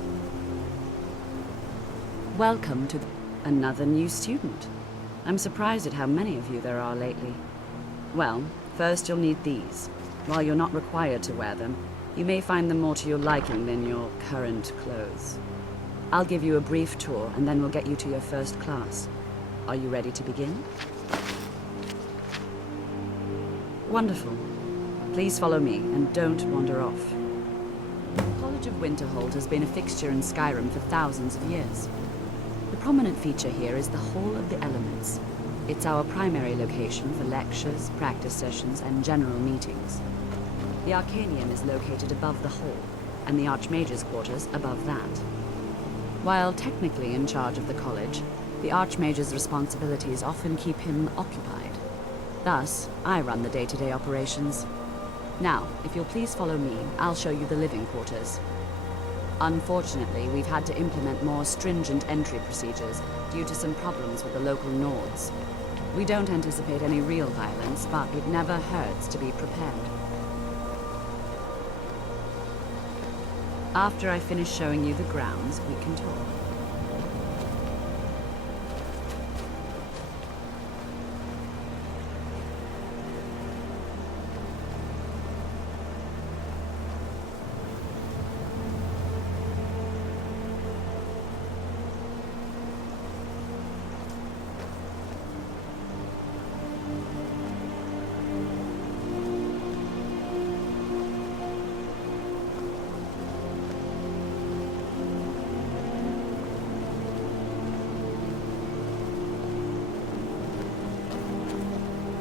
Welcome to another new student. I'm surprised at how many of you there are lately. Well, first you'll need these. While you're not required to wear them, you may find them more to your liking than your current clothes. I'll give you a brief tour, and then we'll get you to your first class. Are you ready to begin? Wonderful. Please follow me, and don't wander off. The College of Winterhold has been a fixture in Skyrim for thousands of years. The prominent feature here is the Hall of the Elements. It's our primary location for lectures, practice sessions, and general meetings. The Arcanium is located above the hall, and the Archmage's quarters above that. While technically in charge of the college, the Archmage's responsibilities often keep him occupied. Thus, I run the day-to-day operations. Now, if you'll please follow me, I'll show you the living quarters. Unfortunately, we've had to implement more stringent entry procedures due to some problems with the local Nords. We don't anticipate any real violence, but it never hurts to be prepared. After I finish showing you the grounds, we can talk.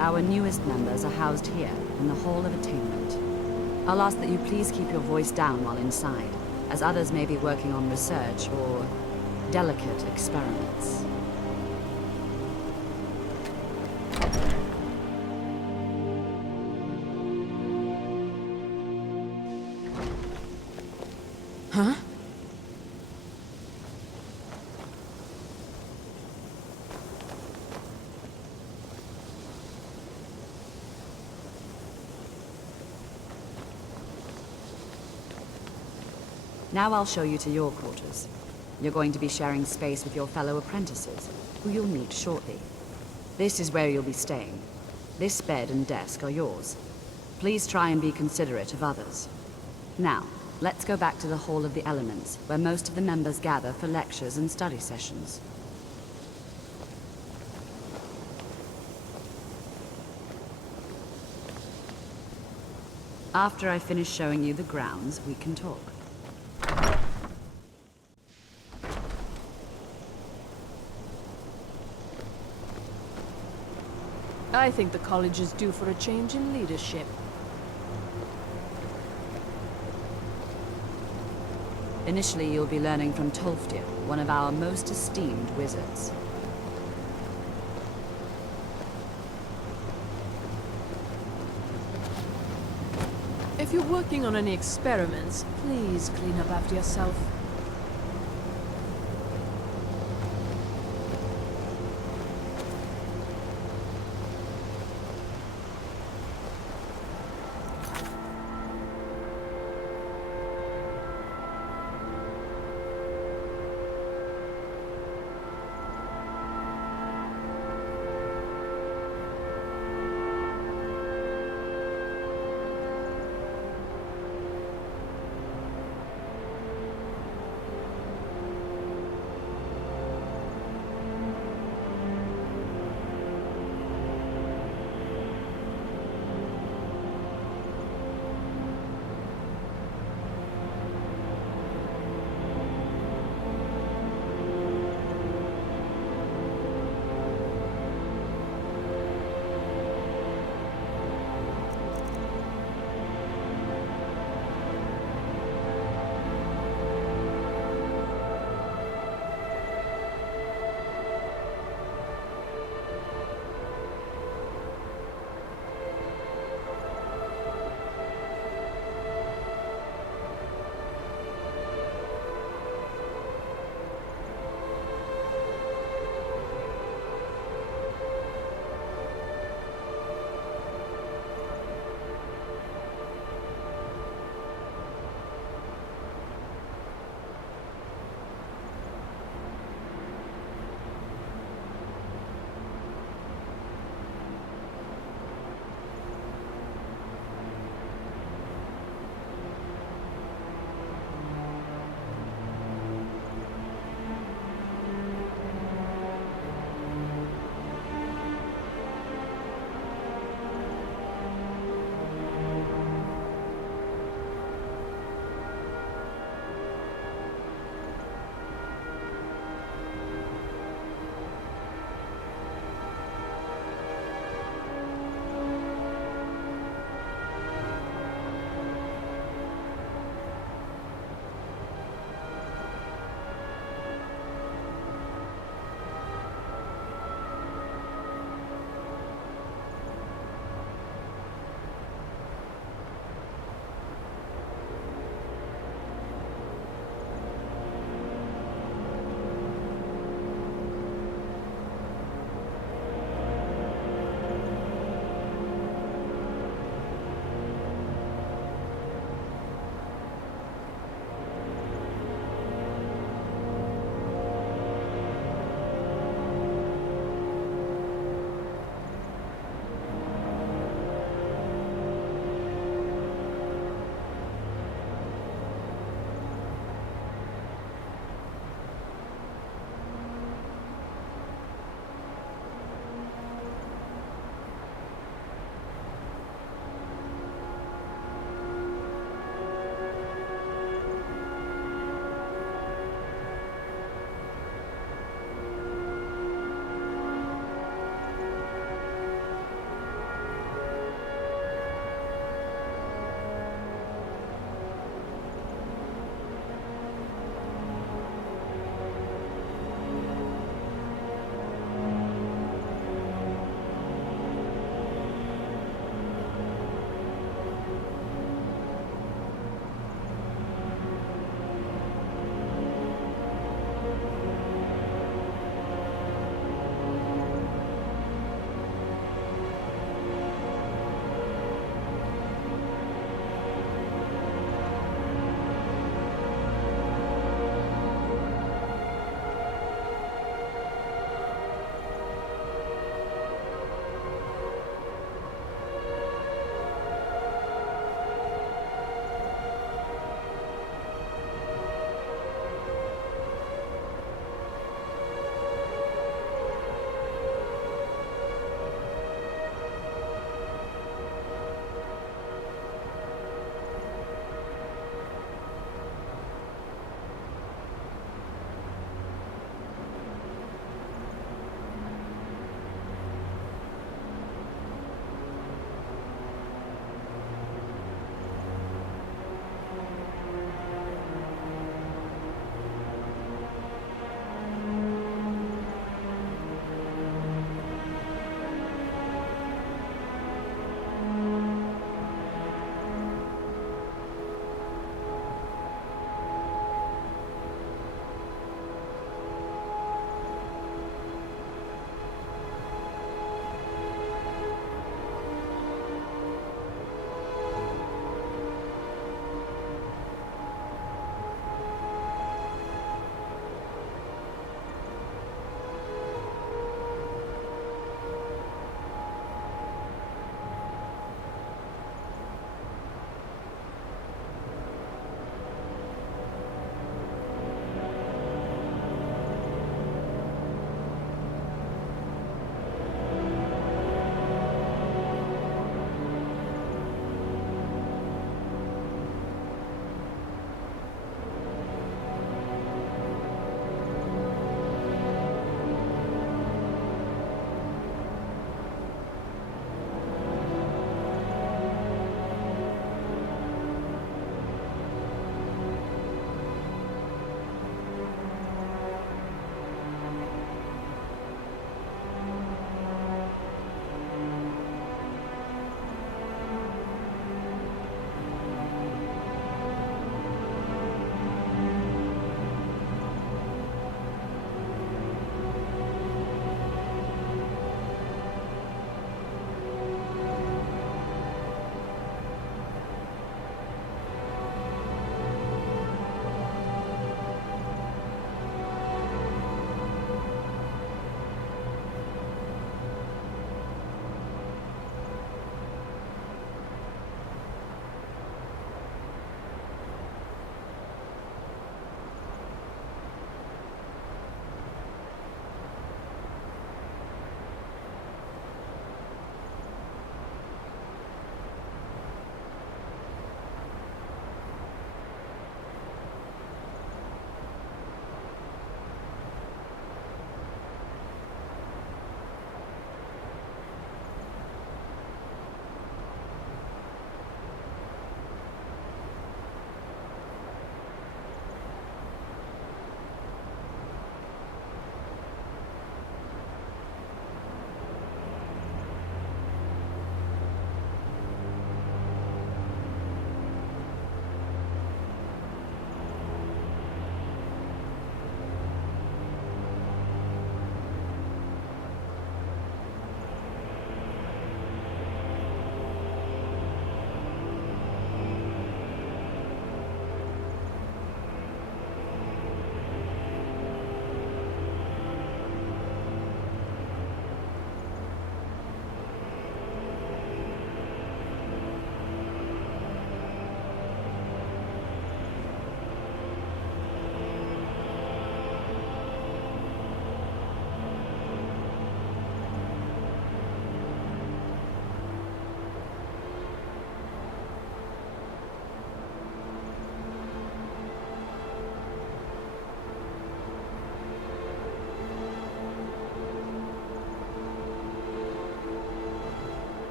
Our newest members are housed here, in the Hall of Attainment. I'll ask that you please keep your voice down while inside, as others may be working on research or delicate experiments. Huh? Now I'll show you to your quarters. You're going to be sharing space with your fellow apprentices, who you'll meet shortly. This is where you'll be staying. This bed and desk are yours. Please try and be considerate of others. Now, let's go back to the Hall of the Elements, where most of the members gather for lectures and study sessions. After I finish showing you the grounds, we can talk. I think the college is due for a change in leadership. Initially, you'll be learning from Tolfdir, one of our most esteemed wizards. If you're working on any experiments, please clean up after yourself.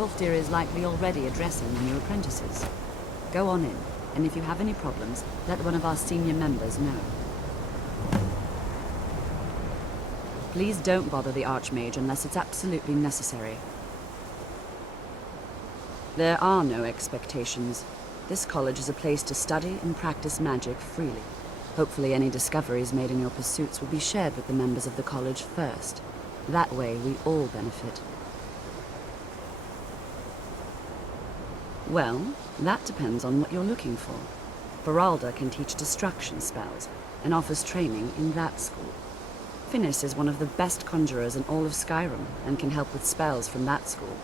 Tolfdir is likely already addressing the new apprentices. Go on in, and if you have any problems, let one of our senior members know. Please don't bother the Archmage unless it's absolutely necessary. There are no expectations. This college is a place to study and practice magic freely. Hopefully any discoveries made in your pursuits will be shared with the members of the college first. That way we all benefit. Well, that depends on what you're looking for. Beralda can teach destruction spells, and offers training in that school. Finis is one of the best conjurers in all of Skyrim, and can help with spells from that school.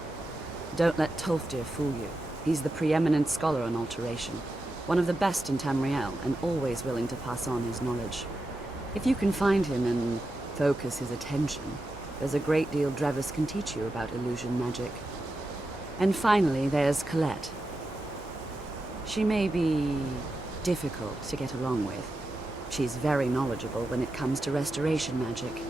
Don't let Tolfdir fool you. He's the preeminent scholar on alteration, one of the best in Tamriel, and always willing to pass on his knowledge. If you can find him and focus his attention, there's a great deal Drevis can teach you about illusion magic. And finally, there's Colette. She may be difficult to get along with. She's very knowledgeable when it comes to restoration magic.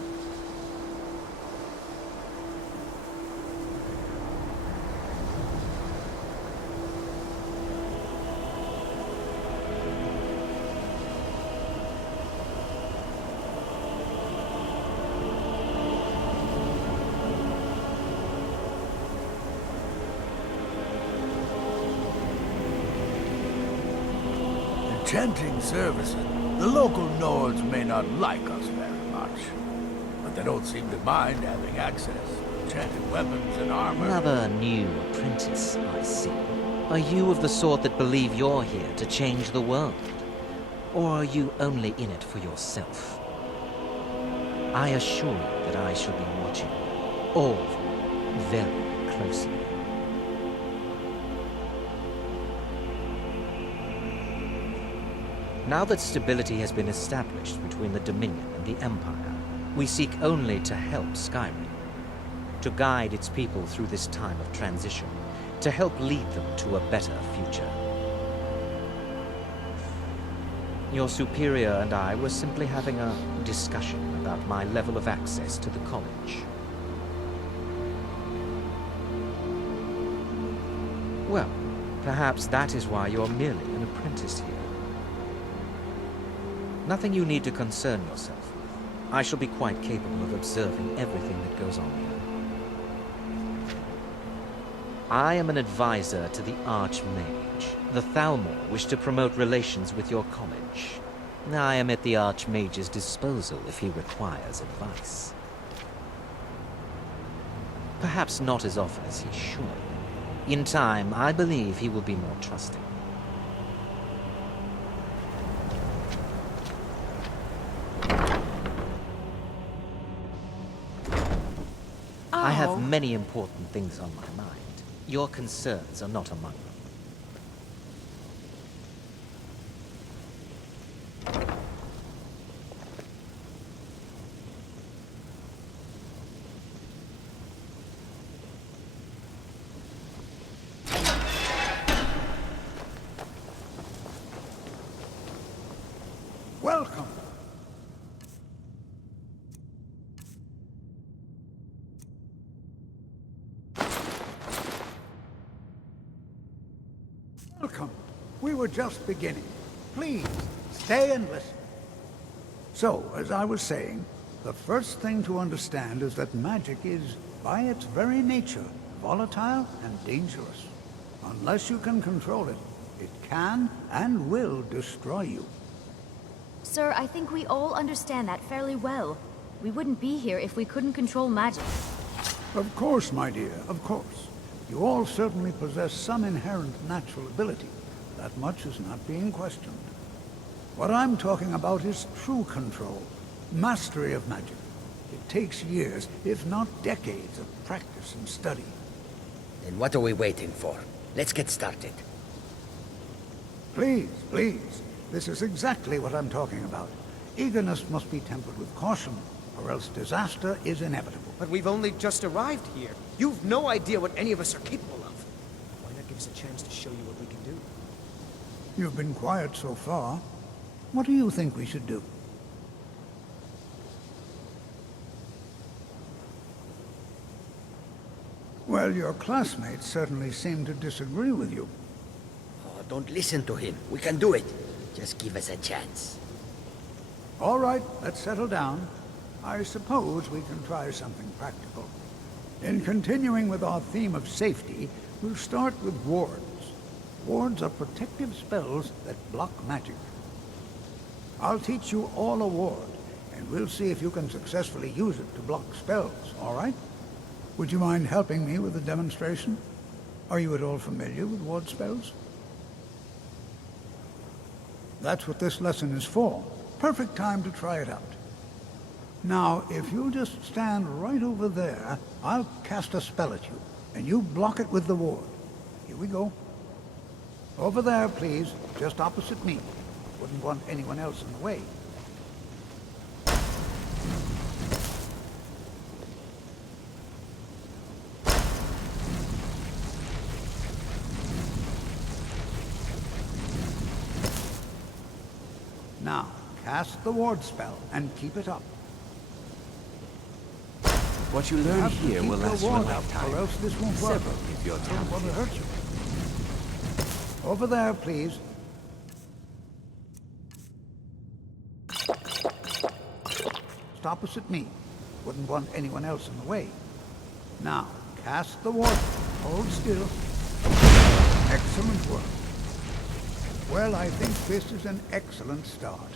Chanting services. The local Nords may not like us very much, but they don't seem to mind having access to enchanted weapons and armor. Another new apprentice, I see. Are you of the sort that believe you're here to change the world? Or are you only in it for yourself? I assure you that I shall be watching all of you very closely. Now that stability has been established between the Dominion and the Empire, we seek only to help Skyrim, to guide its people through this time of transition, to help lead them to a better future. Your superior and I were simply having a discussion about my level of access to the college. Well, perhaps that is why you're merely an apprentice here. Nothing you need to concern yourself with. I shall be quite capable of observing everything that goes on here. I am an advisor to the Archmage. The Thalmor wish to promote relations with your college. I am at the Archmage's disposal if he requires advice. Perhaps not as often as he should. In time, I believe he will be more trusting. I have many important things on my mind. Your concerns are not among them. Welcome. Welcome. We were just beginning. Please, stay and listen. So, as I was saying, the first thing to understand is that magic is, by its very nature, volatile and dangerous. Unless you can control it, it can and will destroy you. Sir, I think we all understand that fairly well. We wouldn't be here if we couldn't control magic. Of course, my dear, of course. You all certainly possess some inherent natural ability. That much is not being questioned. What I'm talking about is true control, mastery of magic. It takes years, if not decades, of practice and study. Then what are we waiting for? Let's get started. Please, please. This is exactly what I'm talking about. Eagerness must be tempered with caution, or else disaster is inevitable. But we've only just arrived here. You've no idea what any of us are capable of. Why not give us a chance to show you what we can do? You've been quiet so far. What do you think we should do? Well, Well, your classmates certainly seem to disagree with you. Oh, don't listen to him. We can do it. Just give us a chance. All right, let's settle down. I suppose we can try something practical. In continuing with our theme of safety, we'll start with wards. Wards are protective spells that block magic. I'll teach you all a ward, and we'll see if you can successfully use it to block spells, all right? Would you mind helping me with the demonstration? Are you at all familiar with ward spells? That's what this lesson is for. Perfect time to try it out. Now, if you'll just stand right over there, I'll cast a spell at you, and you block it with the ward. Here we go. Over there, please, just opposite me. Wouldn't want anyone else in the way. Now, cast the ward spell and keep it up. What you learn here will last you a lifetime. Or else this won't work. Several, if you're I don't want to talented. hurt you. Over there, please. Just opposite me. Wouldn't want anyone else in the way. Now, cast the ward. Hold still. Excellent work. Well, I think this is an excellent start.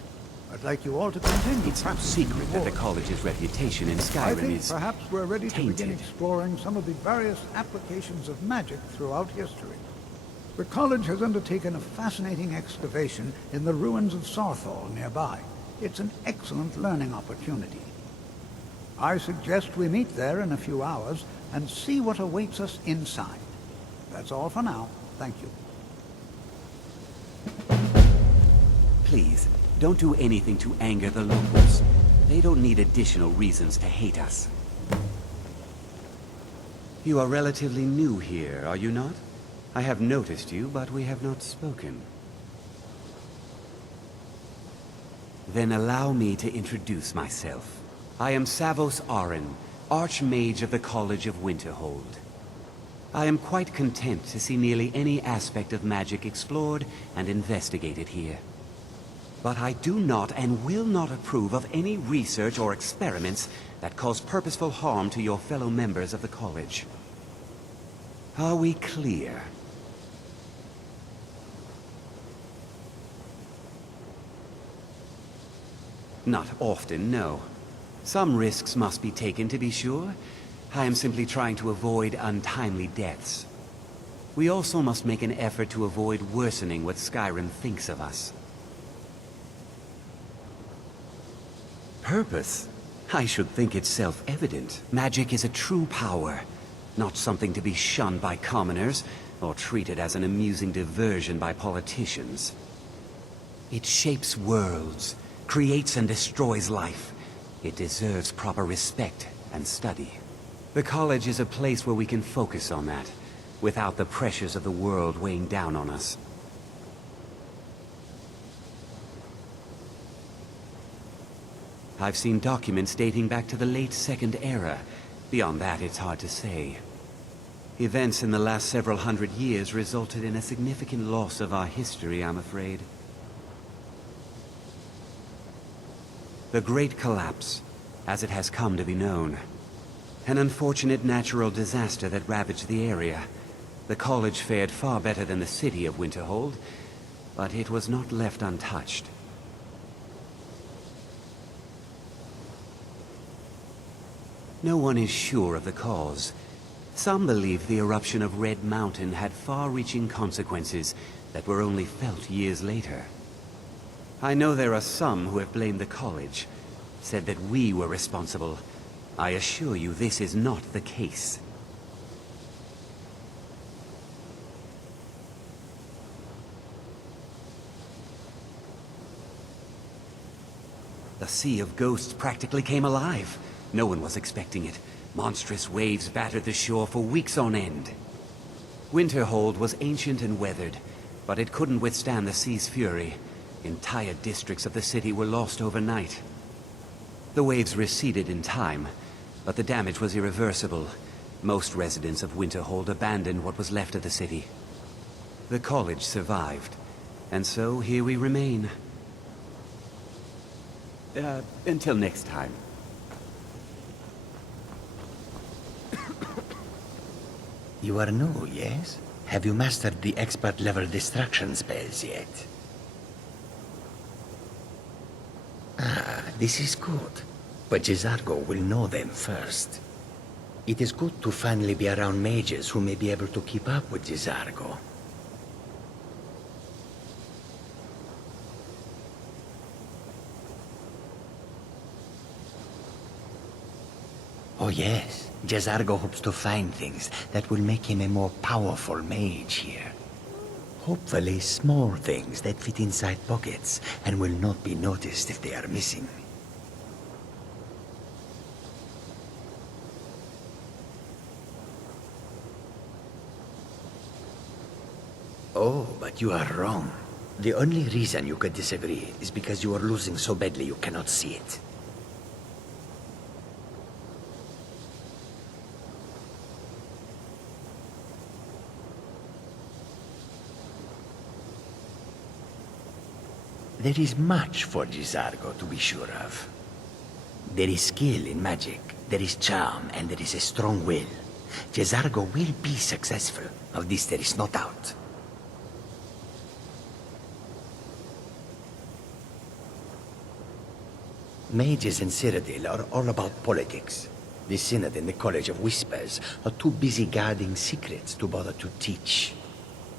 I'd like you all to continue. It's no secret that the college's reputation in I Skyrim think is perhaps we're ready to begin tainted. exploring some of the various applications of magic throughout history. The college has undertaken a fascinating excavation in the ruins of Sarthal nearby. It's an excellent learning opportunity. I suggest we meet there in a few hours and see what awaits us inside. That's all for now. Thank you. Please, don't do anything to anger the locals. They don't need additional reasons to hate us. You are relatively new here, are you not? I have noticed you, but we have not spoken. Then allow me to introduce myself. I am Savos Arin, Archmage of the College of Winterhold. I am quite content to see nearly any aspect of magic explored and investigated here. But I do not and will not approve of any research or experiments that cause purposeful harm to your fellow members of the college. Are we clear? Not often, no. Some risks must be taken, to be sure. I am simply trying to avoid untimely deaths. We also must make an effort to avoid worsening what Skyrim thinks of us. Purpose? I should think it's self-evident. Magic is a true power, not something to be shunned by commoners, or treated as an amusing diversion by politicians. It shapes worlds, creates and destroys life. It deserves proper respect and study. The college is a place where we can focus on that, without the pressures of the world weighing down on us. I've seen documents dating back to the late Second Era. Beyond that, it's hard to say. Events in the last several hundred years resulted in a significant loss of our history, I'm afraid. The Great Collapse, as it has come to be known. An unfortunate natural disaster that ravaged the area. The college fared far better than the city of Winterhold, but it was not left untouched. No one is sure of the cause. Some believe the eruption of Red Mountain had far-reaching consequences that were only felt years later. I know there are some who have blamed the college, said that we were responsible. I assure you this is not the case. The Sea of Ghosts practically came alive. No one was expecting it. Monstrous waves battered the shore for weeks on end. Winterhold was ancient and weathered, but it couldn't withstand the sea's fury. Entire districts of the city were lost overnight. The waves receded in time, but the damage was irreversible. Most residents of Winterhold abandoned what was left of the city. The college survived, and so here we remain. Until next time. You are new, yes? Have you mastered the expert-level distraction spells yet? Ah, this is good. But Jizargo will know them first. It is good to finally be around mages who may be able to keep up with Jizargo. Oh yes, Jizargo hopes to find things that will make him a more powerful mage here. Hopefully small things that fit inside pockets and will not be noticed if they are missing. Oh, but you are wrong. The only reason you could disagree is because you are losing so badly you cannot see it. There is much for Jizargo to be sure of. There is skill in magic, there is charm, and there is a strong will. Jizargo will be successful. Of this there is no doubt. Mages in Cyrodiil are all about politics. The Synod and the College of Whispers are too busy guarding secrets to bother to teach.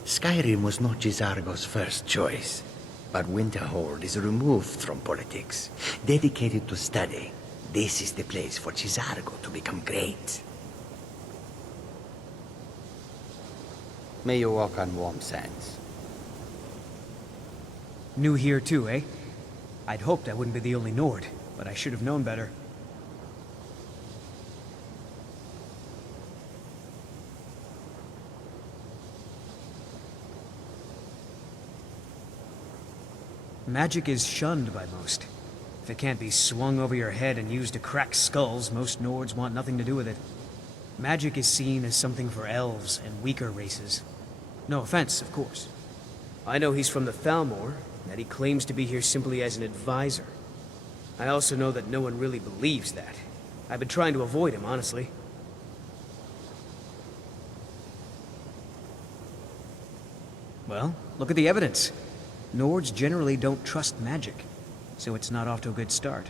SKYRIM was not Jizargo's first choice, but Winterhold is removed from politics, dedicated to study. This is the place for Jizargo to become great. May you walk on warm sands. New here too, eh? I'd hoped I wouldn't be the only Nord, but I should have known better. Magic is shunned by most. If it can't be swung over your head and used to crack skulls, most Nords want nothing to do with it. Magic is seen as something for elves and weaker races. No offense, of course. I know he's from the Thalmor, that he claims to be here simply as an advisor. I also know that no one really believes that. I've been trying to avoid him, honestly. Well, look at the evidence. Nords generally don't trust magic, so it's not off to a good start.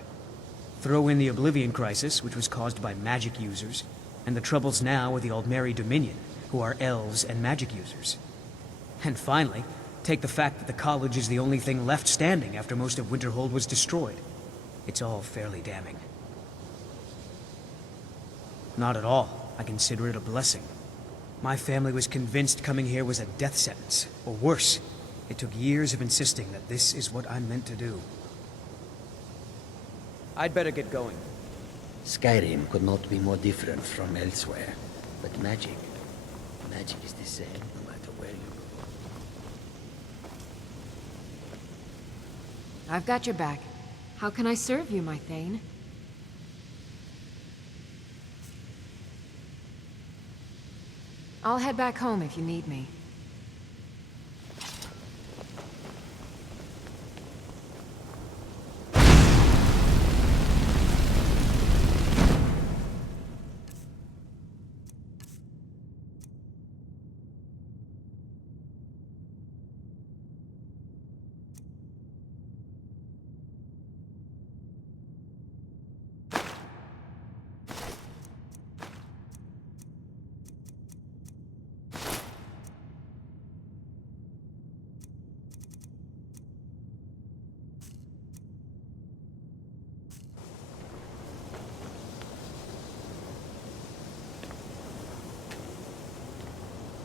Throw in the Oblivion Crisis, which was caused by magic users, and the troubles now with the Aldmeri Dominion, who are elves and magic users. And finally, take the fact that the college is the only thing left standing after most of Winterhold was destroyed. It's all fairly damning. Not at all. I consider it a blessing. My family was convinced coming here was a death sentence, or worse. It took years of insisting that this is what I'm meant to do. I'd better get going. SKYRIM could not be more different from elsewhere, but magic is the same no matter where you go. I've got your back. How can I serve you, my Thane? I'll head back home if you need me.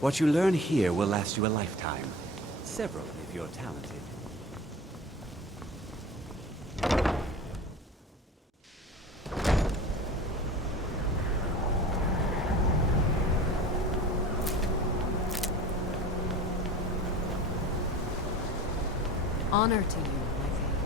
What you learn here will last you a lifetime. Several if you're talented. Honor to you, my Thane.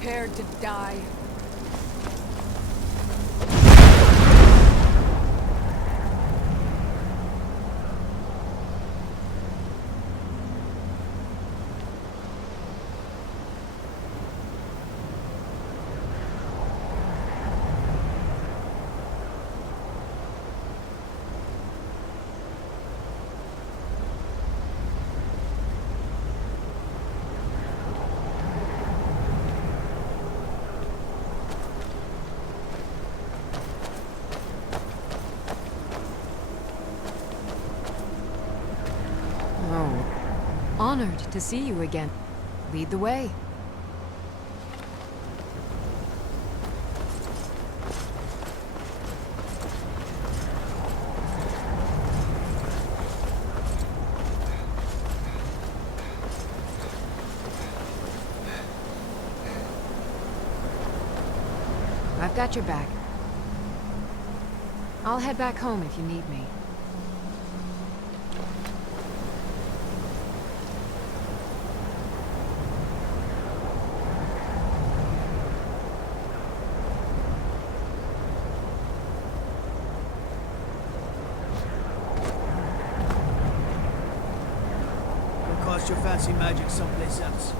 prepared to die. Honored to see you again. Lead the way. I've got your back. I'll head back home if you need me. Your fancy magic someplace else.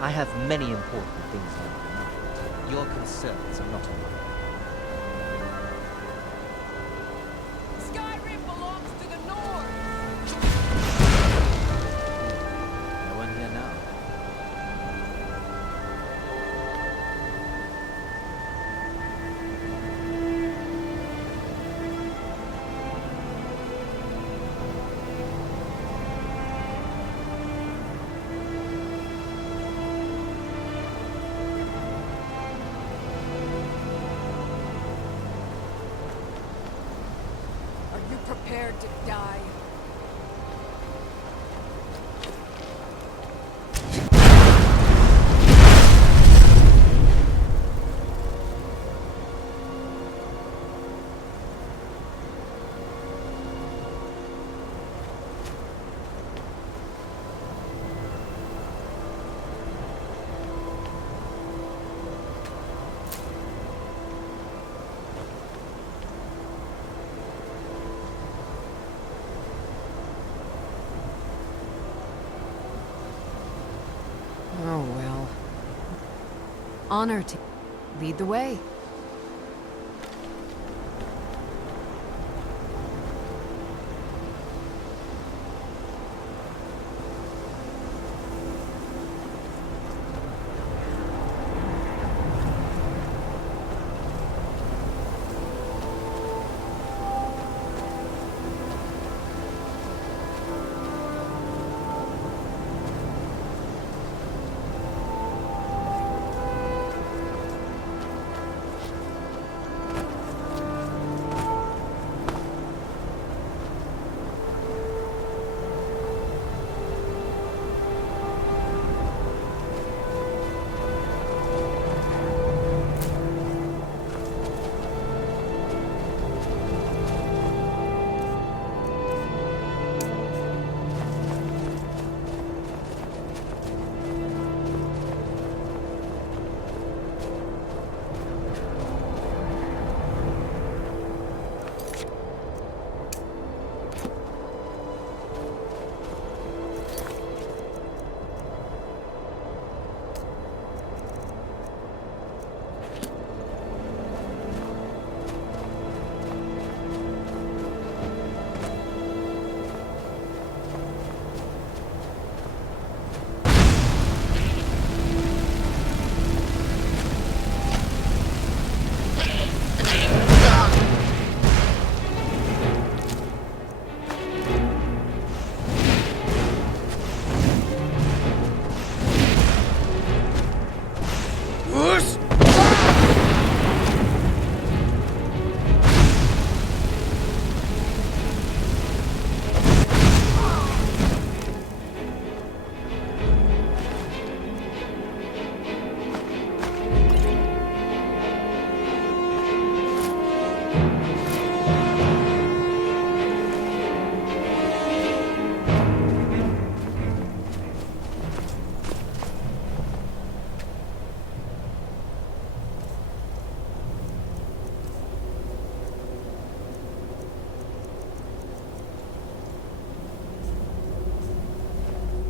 I have many important things on my mind. Your concerns are not mine. Skyrim belongs to the North! No one here now. Are you prepared to die? Oh well. Honor to lead the way.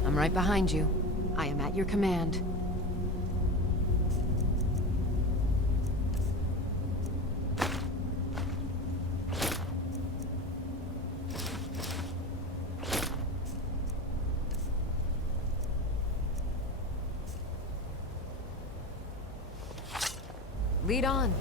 I'm right behind you. I am at your command. Lead on.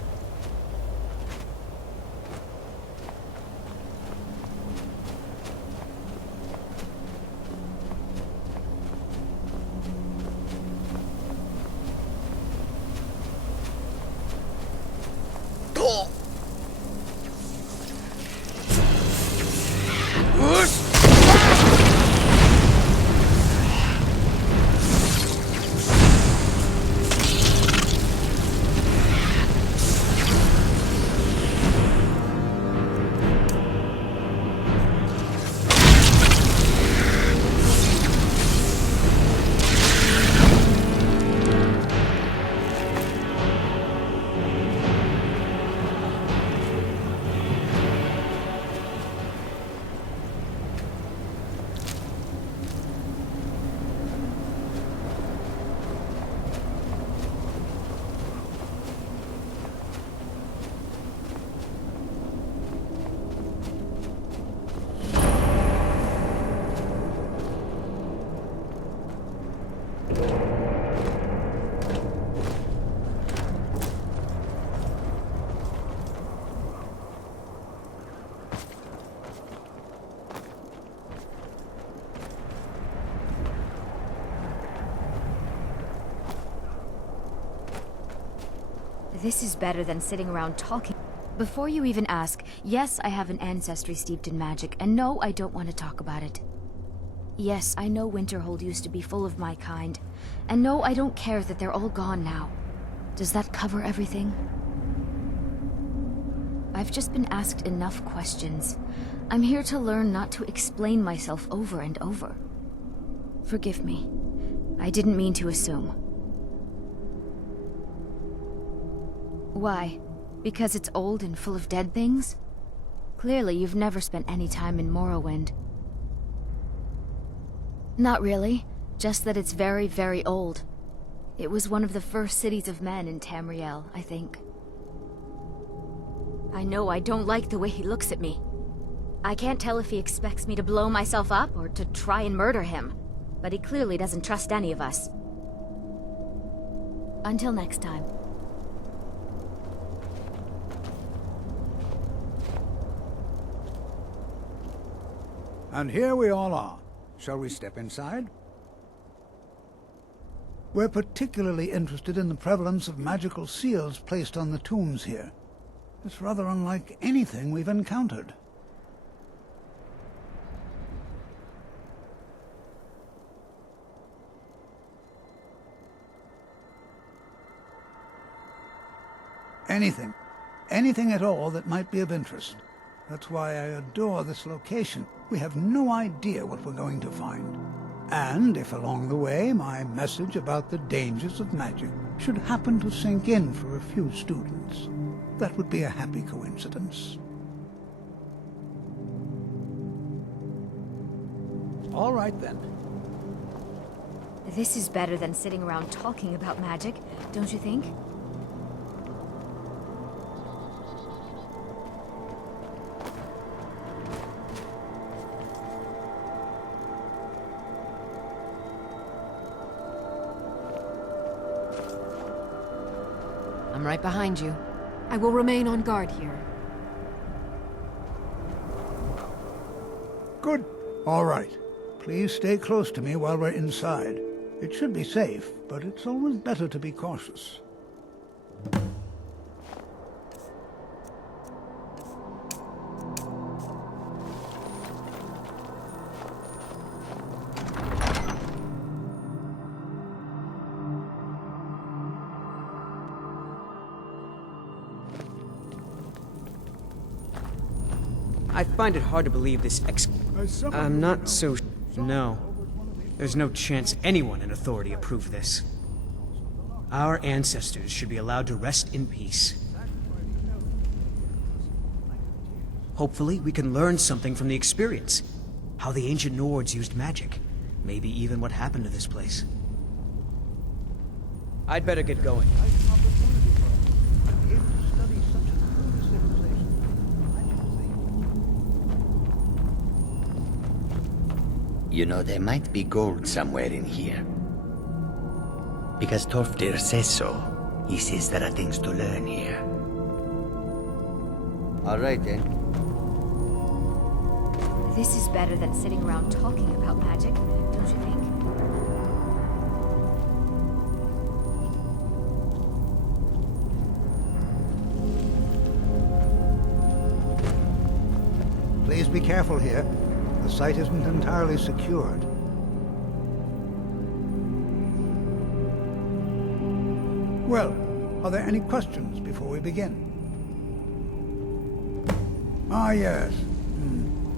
This is better than sitting around talking. Before you even ask, yes, I have an ancestry steeped in magic, and no, I don't want to talk about it. Yes, I know Winterhold used to be full of my kind, and no, I don't care that they're all gone now. Does that cover everything? I've just been asked enough questions. I'm here to learn, not to explain myself over and over. Forgive me. I didn't mean to assume. Why? Because it's old and full of dead things? Clearly, you've never spent any time in Morrowind. Not really. Just that it's very, very old. It was one of the first cities of men in Tamriel, I think. I know I don't like the way he looks at me. I can't tell if he expects me to blow myself up or to try and murder him. But he clearly doesn't trust any of us. Until next time. And here we all are. Shall we step inside? We're particularly interested in the prevalence of magical seals placed on the tombs here. It's rather unlike anything we've encountered. Anything at all that might be of interest. That's why I adore this location. We have no idea what we're going to find. And if along the way my message about the dangers of magic should happen to sink in for a few students, that would be a happy coincidence. All right then. This is better than sitting around talking about magic, don't you think? I'm right behind you. I will remain on guard here. Good. All right. Please stay close to me while we're inside. It should be safe, but it's always better to be cautious. I find it hard to believe this I'm not so No. There's no chance anyone in authority approved this. Our ancestors should be allowed to rest in peace. Hopefully, we can learn something from the experience. How the ancient Nords used magic. Maybe even what happened to this place. I'd better get going. You know, there might be gold somewhere in here. Because Torfdir says so. He says there are things to learn here. All right, then. This is better than sitting around talking about magic, don't you think? Please be careful here. The site isn't entirely secured. Well, are there any questions before we begin? Ah, yes.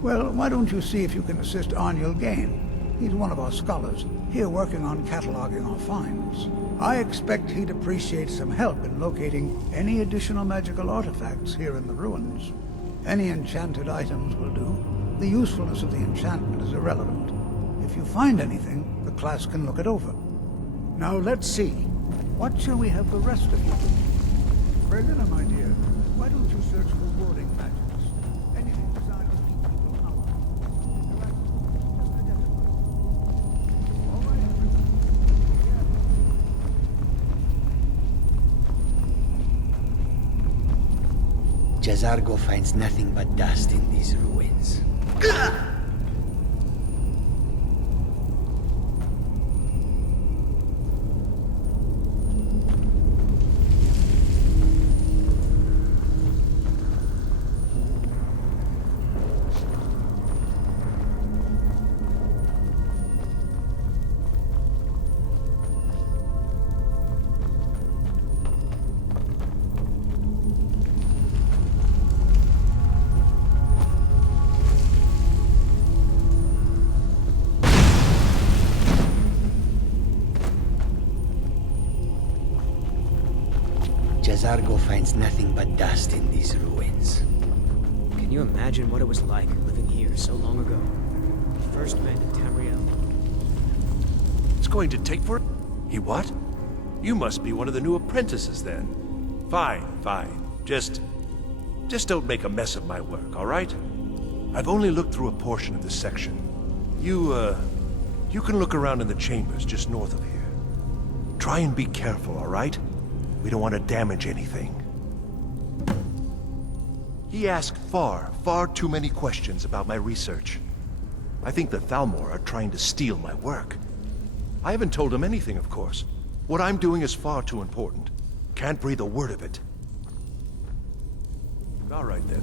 Well, why don't you see if you can assist Arniel Gain? He's one of our scholars, here working on cataloging our finds. I expect he'd appreciate some help in locating any additional magical artifacts here in the ruins. Any enchanted items will do. The usefulness of the enchantment is irrelevant. If you find anything, the class can look it over. Now let's see. What shall we have the rest of you do? Berlina, my dear, why don't you search for warding magics? Anything designed to keep people out. Just identify. All right, everyone. Jazargo finds nothing but dust in these ruins. J'zargo finds nothing but dust in these ruins. Can you imagine what it was like living here so long ago? First met in Tamriel. It's going to take for... He what? You must be one of the new apprentices then. Fine, fine. Just don't make a mess of my work, all right? I've only looked through a portion of this section. You can look around in the chambers just north of here. Try and be careful, all right? We don't want to damage anything. He asked far too many questions about my research. I think the Thalmor are trying to steal my work. I haven't told him anything, of course. What I'm doing is far too important. Can't breathe a word of it. All right, then.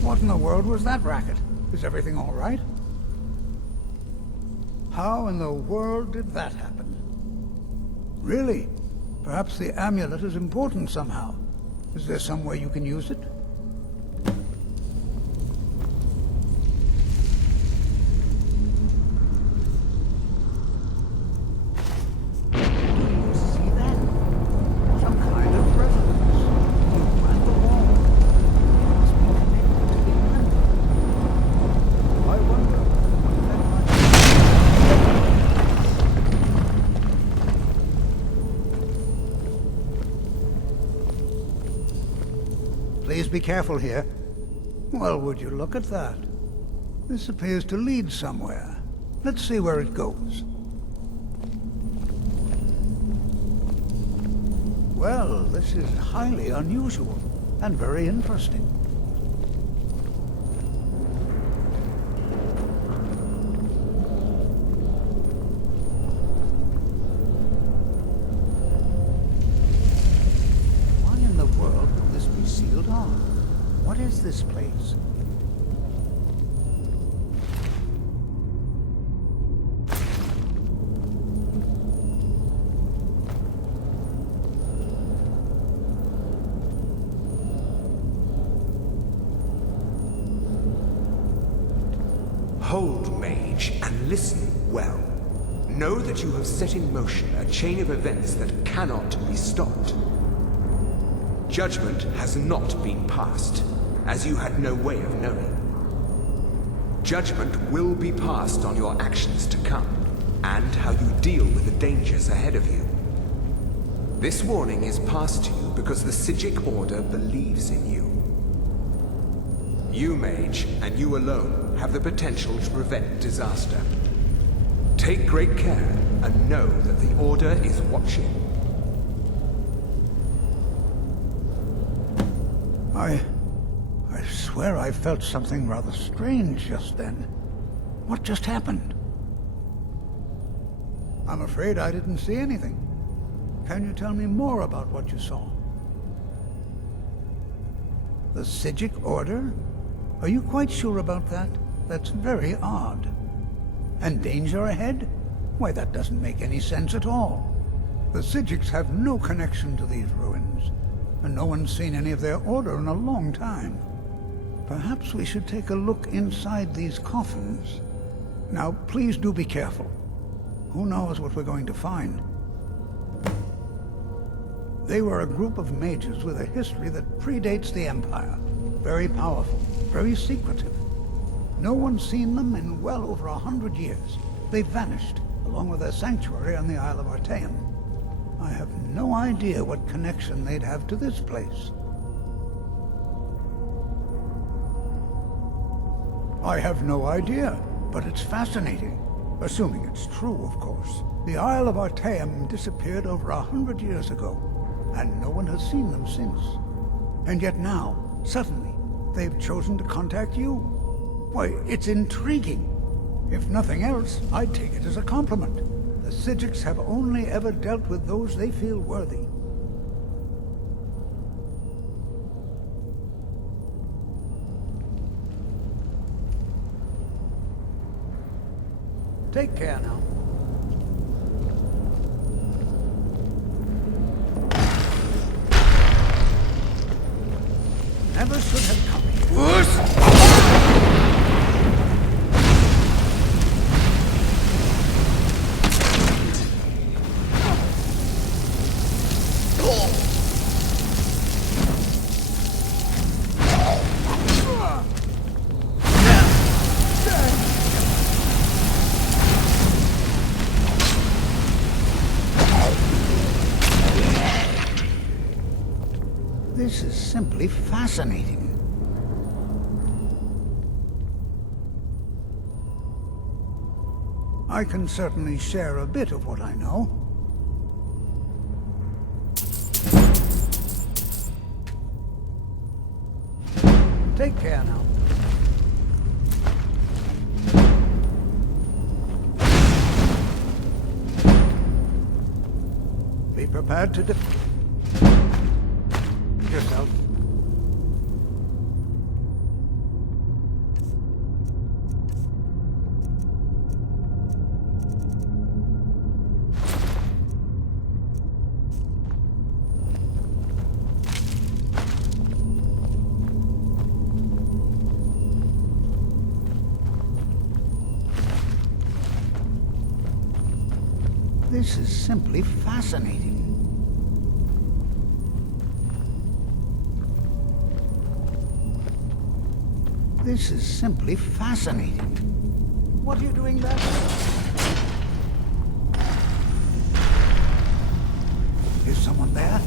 What in the world was that racket? Is everything all right? How in the world did that happen? Really? Perhaps the amulet is important somehow. Is there some way you can use it? Please be careful here. Well, would you look at that? This appears to lead somewhere. Let's see where it goes. Well, this is highly unusual and very interesting. What is this place? Hold, mage, and listen well. Know that you have set in motion a chain of events that cannot be stopped. Judgment has not been passed, as you had no way of knowing. Judgment will be passed on your actions to come, and how you deal with the dangers ahead of you. This warning is passed to you because the Psijic Order believes in you. You, mage, and you alone, have the potential to prevent disaster. Take great care, and know that the Order is watching. I swear I felt something rather strange just then. What just happened? I'm afraid I didn't see anything. Can you tell me more about what you saw? The Psijic Order? Are you quite sure about that? That's very odd. And danger ahead? Why, that doesn't make any sense at all. The Psijics have no connection to these ruins, and no one's seen any of their order in a long time. Perhaps we should take a look inside these coffins. Now, please do be careful. Who knows what we're going to find? They were a group of mages with a history that predates the Empire. Very powerful, very secretive. No one's seen them in well over 100 years. They vanished, along with their sanctuary on the Isle of Artaeum. I have no idea what connection they'd have to this place. I have no idea. but it's fascinating. Assuming it's true, of course. The Isle of Artaeum disappeared over 100 years ago, and no one has seen them since. And yet now, suddenly, they've chosen to contact you. Why, it's intriguing. If nothing else, I'd take it as a compliment. The Psijics have only ever dealt with those they feel worthy. Take care now. Never should have come here. This is simply fascinating. I can certainly share a bit of what I know. Take care now. Be prepared to defend yourself. This is simply fascinating. This is simply fascinating. What are you doing there? Is someone there?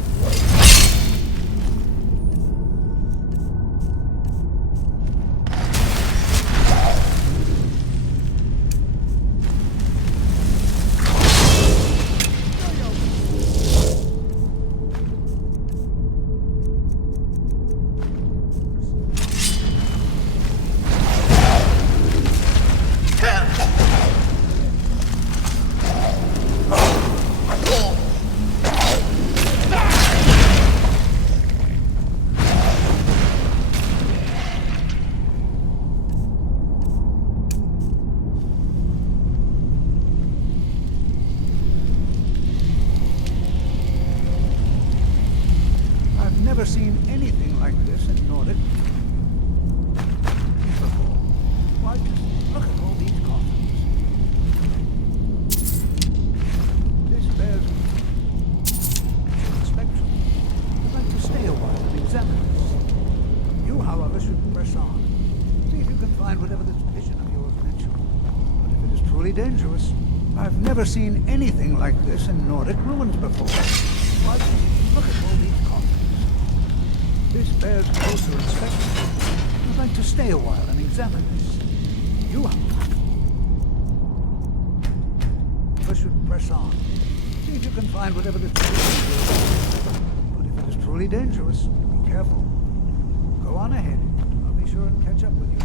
Never seen anything like this in Nordic before. Why, just look at all these coffins. This bears inspection. I'd like to stay a while and examine this. You, however, should press on. See if you can find whatever this vision of yours mentioned. But if it is truly dangerous, I've never seen anything like this in Nordic ruins before. Why, just look at all these coffins. This bears closer inspection. I'd like to stay a while and examine this. You, however, should press on. See if you can find whatever this is. But if it is truly dangerous, be careful. Go on ahead. I'll be sure and catch up with you.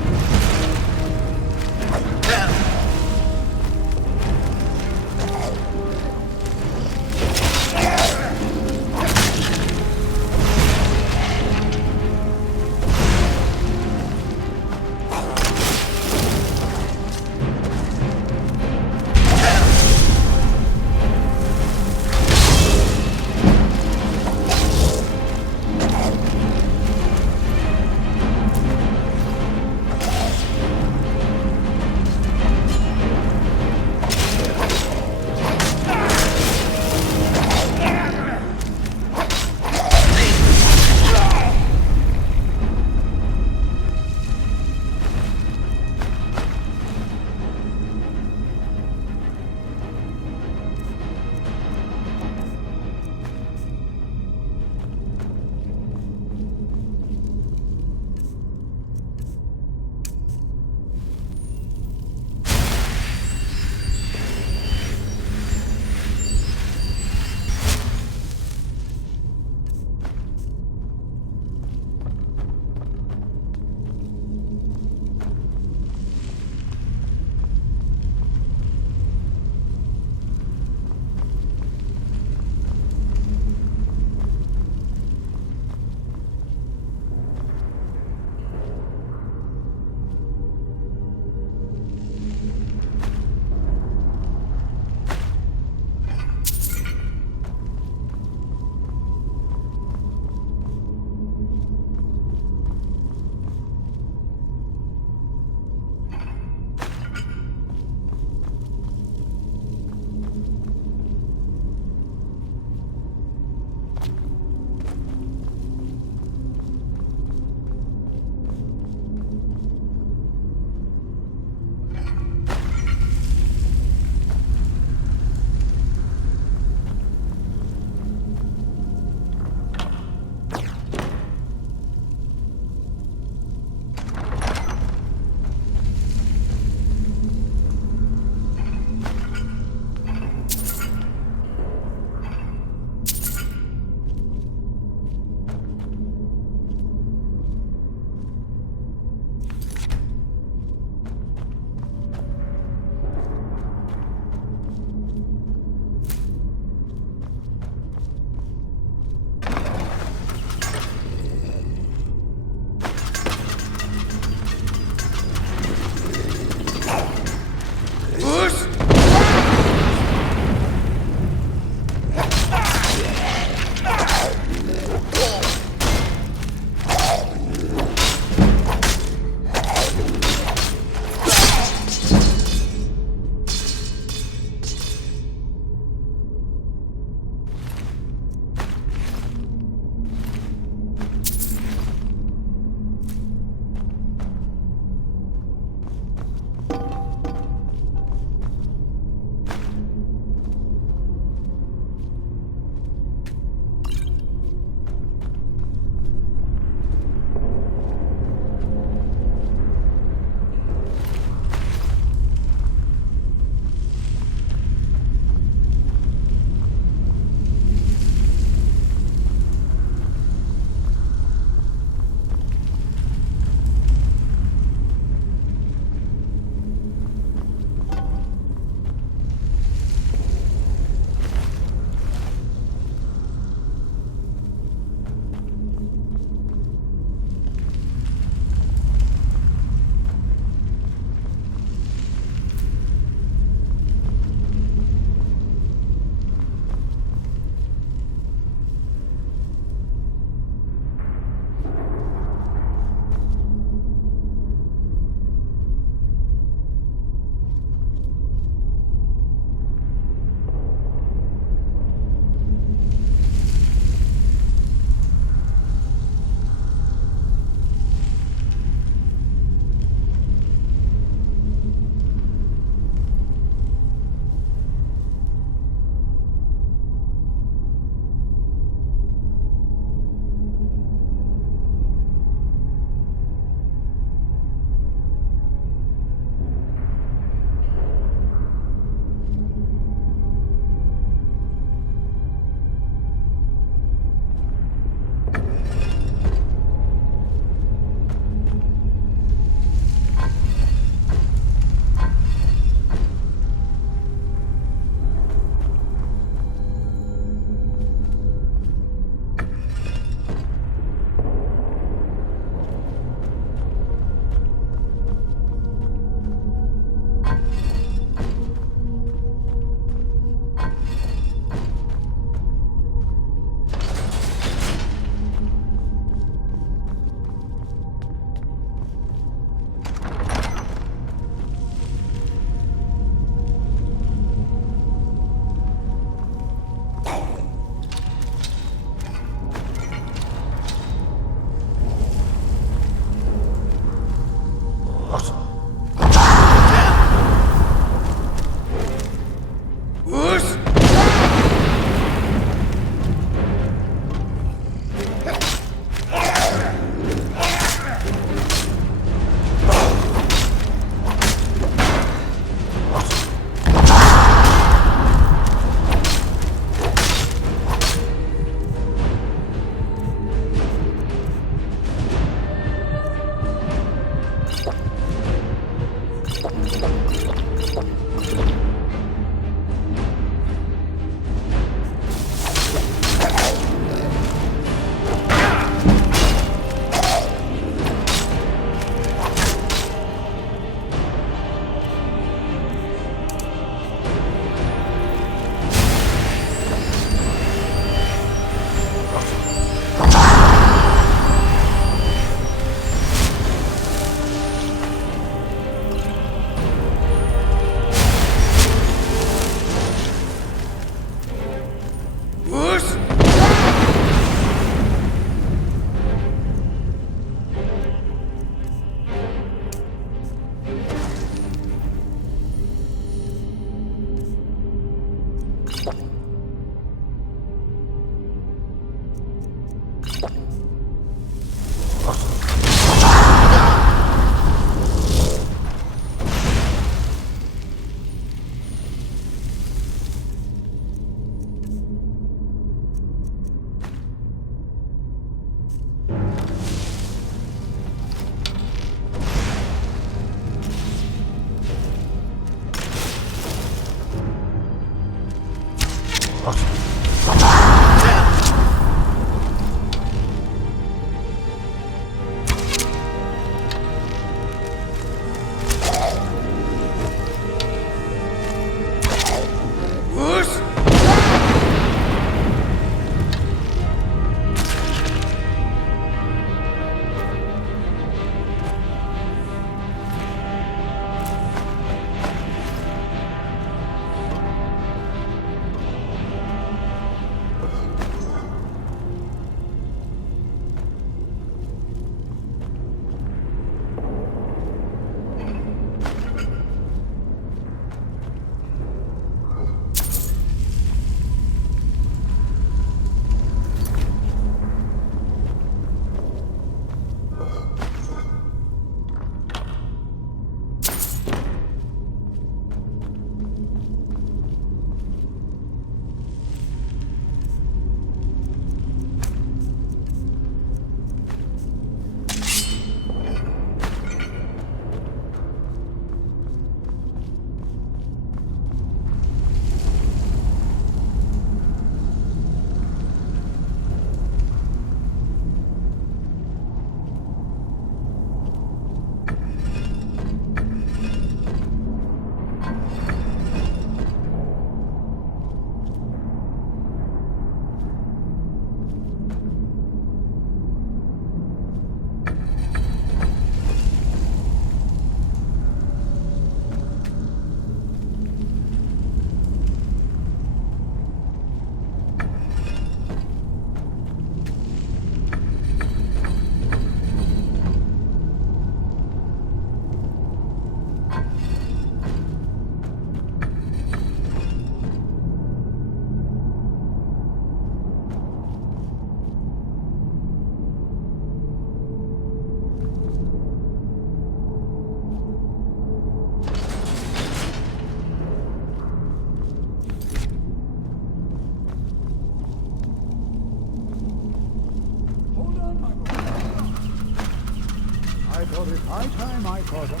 I thought it high time I caught up.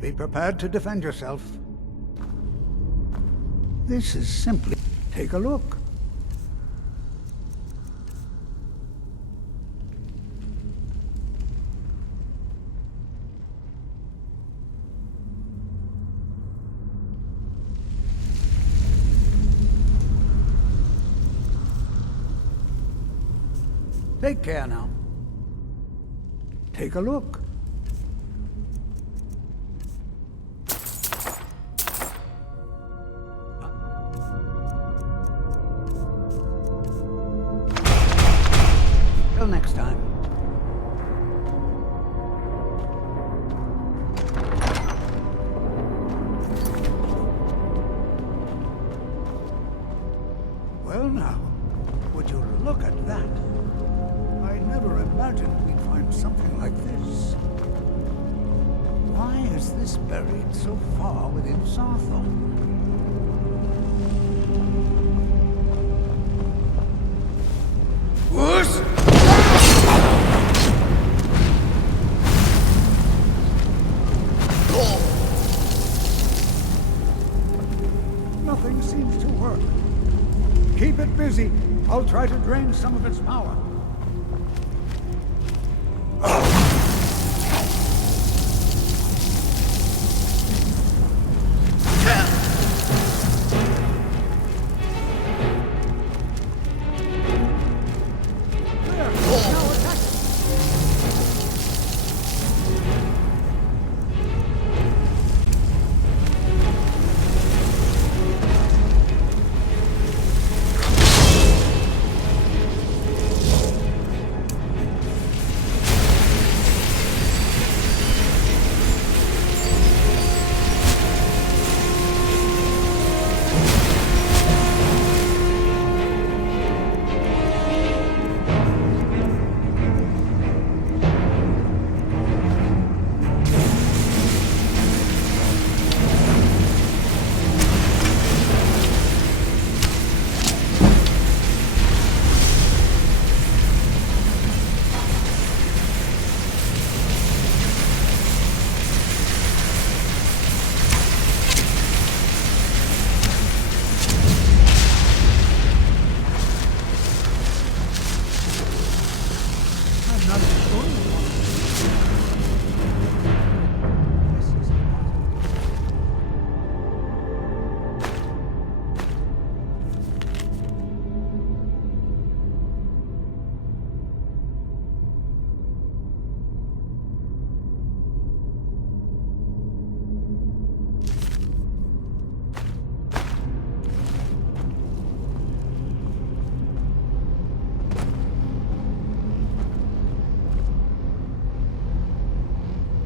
Be prepared to defend yourself. This is simply... Take a look. Take care now. Take a look. Till next time. Well now, would you look at that? I never imagined we'd find something like this. Why is this buried so far within Sarthon? Nothing seems to work. Keep it busy. I'll try to drain some of its power.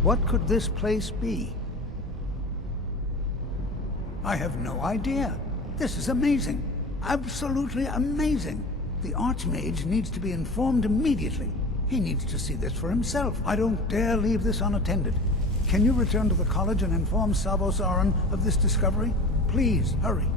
What could this place be? I have no idea. This is amazing. Absolutely amazing. The Archmage needs to be informed immediately. He needs to see this for himself. I don't dare leave this unattended. Can you return to the college and inform Savos Aran of this discovery? Please, hurry.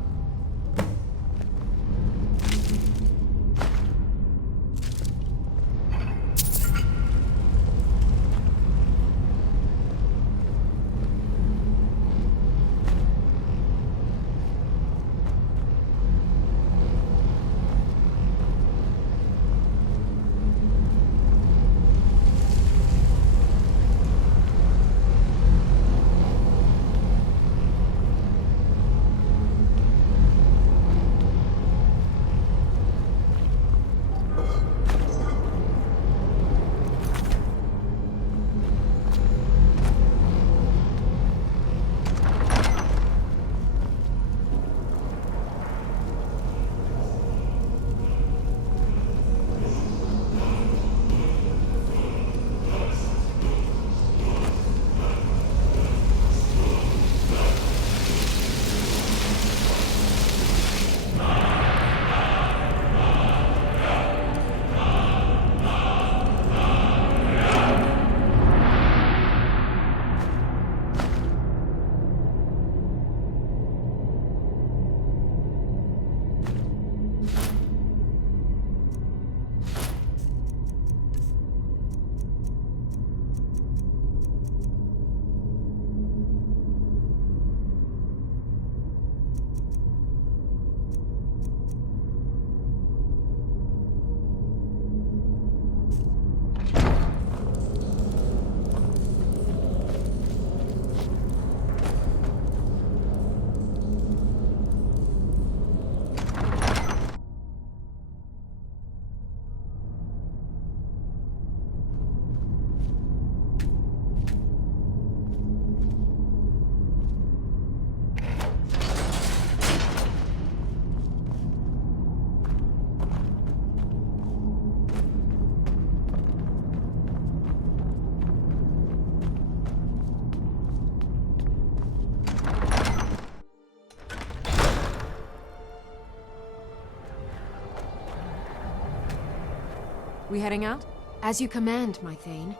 We heading out? As you command, my Thane.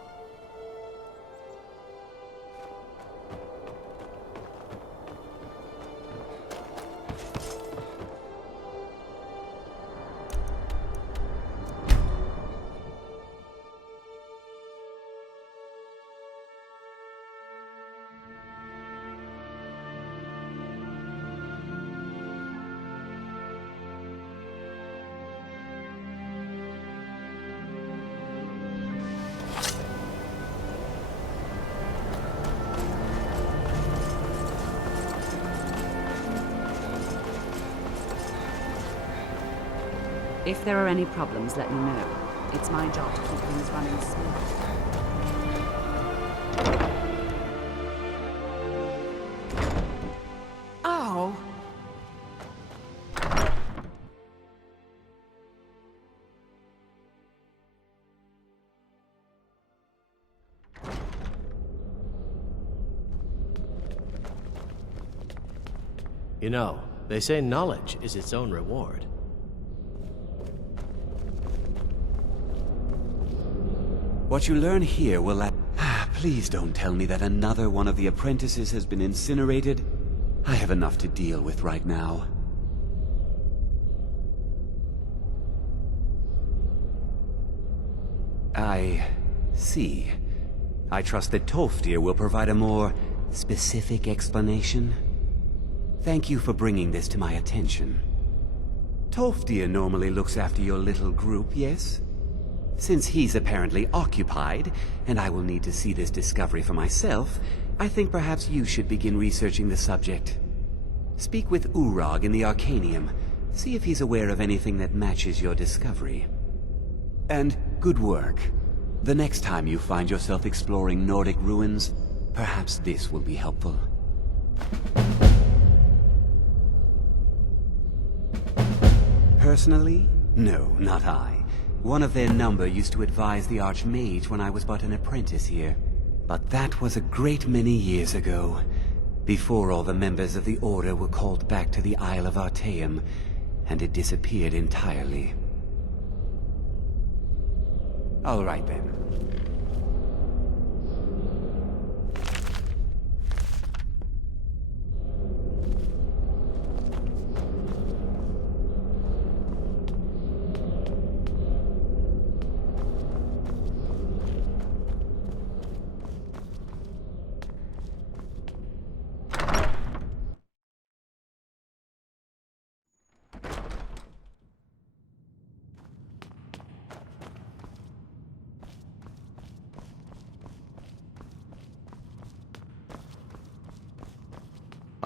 If there are any problems, let me know. It's my job to keep things running smooth. Oh. You know, they say knowledge is its own reward. What you learn here will Please don't tell me that another one of the apprentices has been incinerated. I have enough to deal with right now. I see. I trust that Tolfdir will provide a more specific explanation. Thank you for bringing this to my attention. Tolfdir normally looks after your little group, yes? Since he's apparently occupied, and I will need to see this discovery for myself, I think perhaps you should begin researching the subject. Speak with Urag in the Arcanium. See if he's aware of anything that matches your discovery. And good work. The next time you find yourself exploring Nordic ruins, perhaps this will be helpful. Personally? No, not I. One of their number used to advise the Archmage when I was but an apprentice here. But that was a great many years ago, before all the members of the Order were called back to the Isle of Artaeum, and it disappeared entirely. All right then.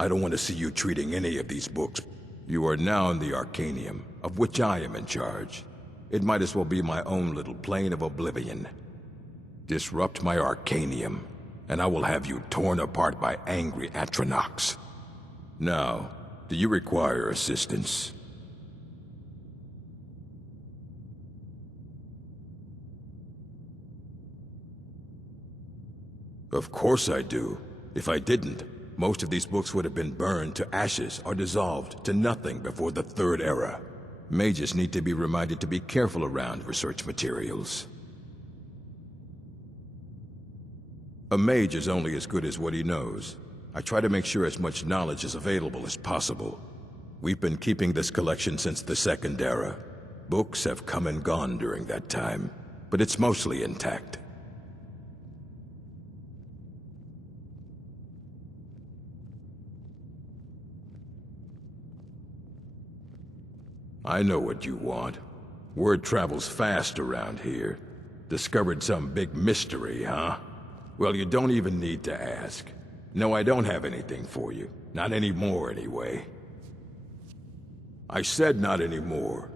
I don't want to see you treating any of these books. You are now in the Arcanium, of which I am in charge. It might as well be my own little plane of oblivion. Disrupt my Arcanium, and I will have you torn apart by angry Atronachs. Now, do you require assistance? Of course I do. If I didn't, most of these books would have been burned to ashes or dissolved to nothing before the Third Era. Mages need to be reminded to be careful around research materials. A mage is only as good as what he knows. I try to make sure as much knowledge is available as possible. We've been keeping this collection since the Second Era. Books have come and gone during that time, but it's mostly intact. I know what you want. Word travels fast around here. Discovered some big mystery, huh? Well, you don't even need to ask. No, I don't have anything for you. Not anymore, anyway. I said not anymore.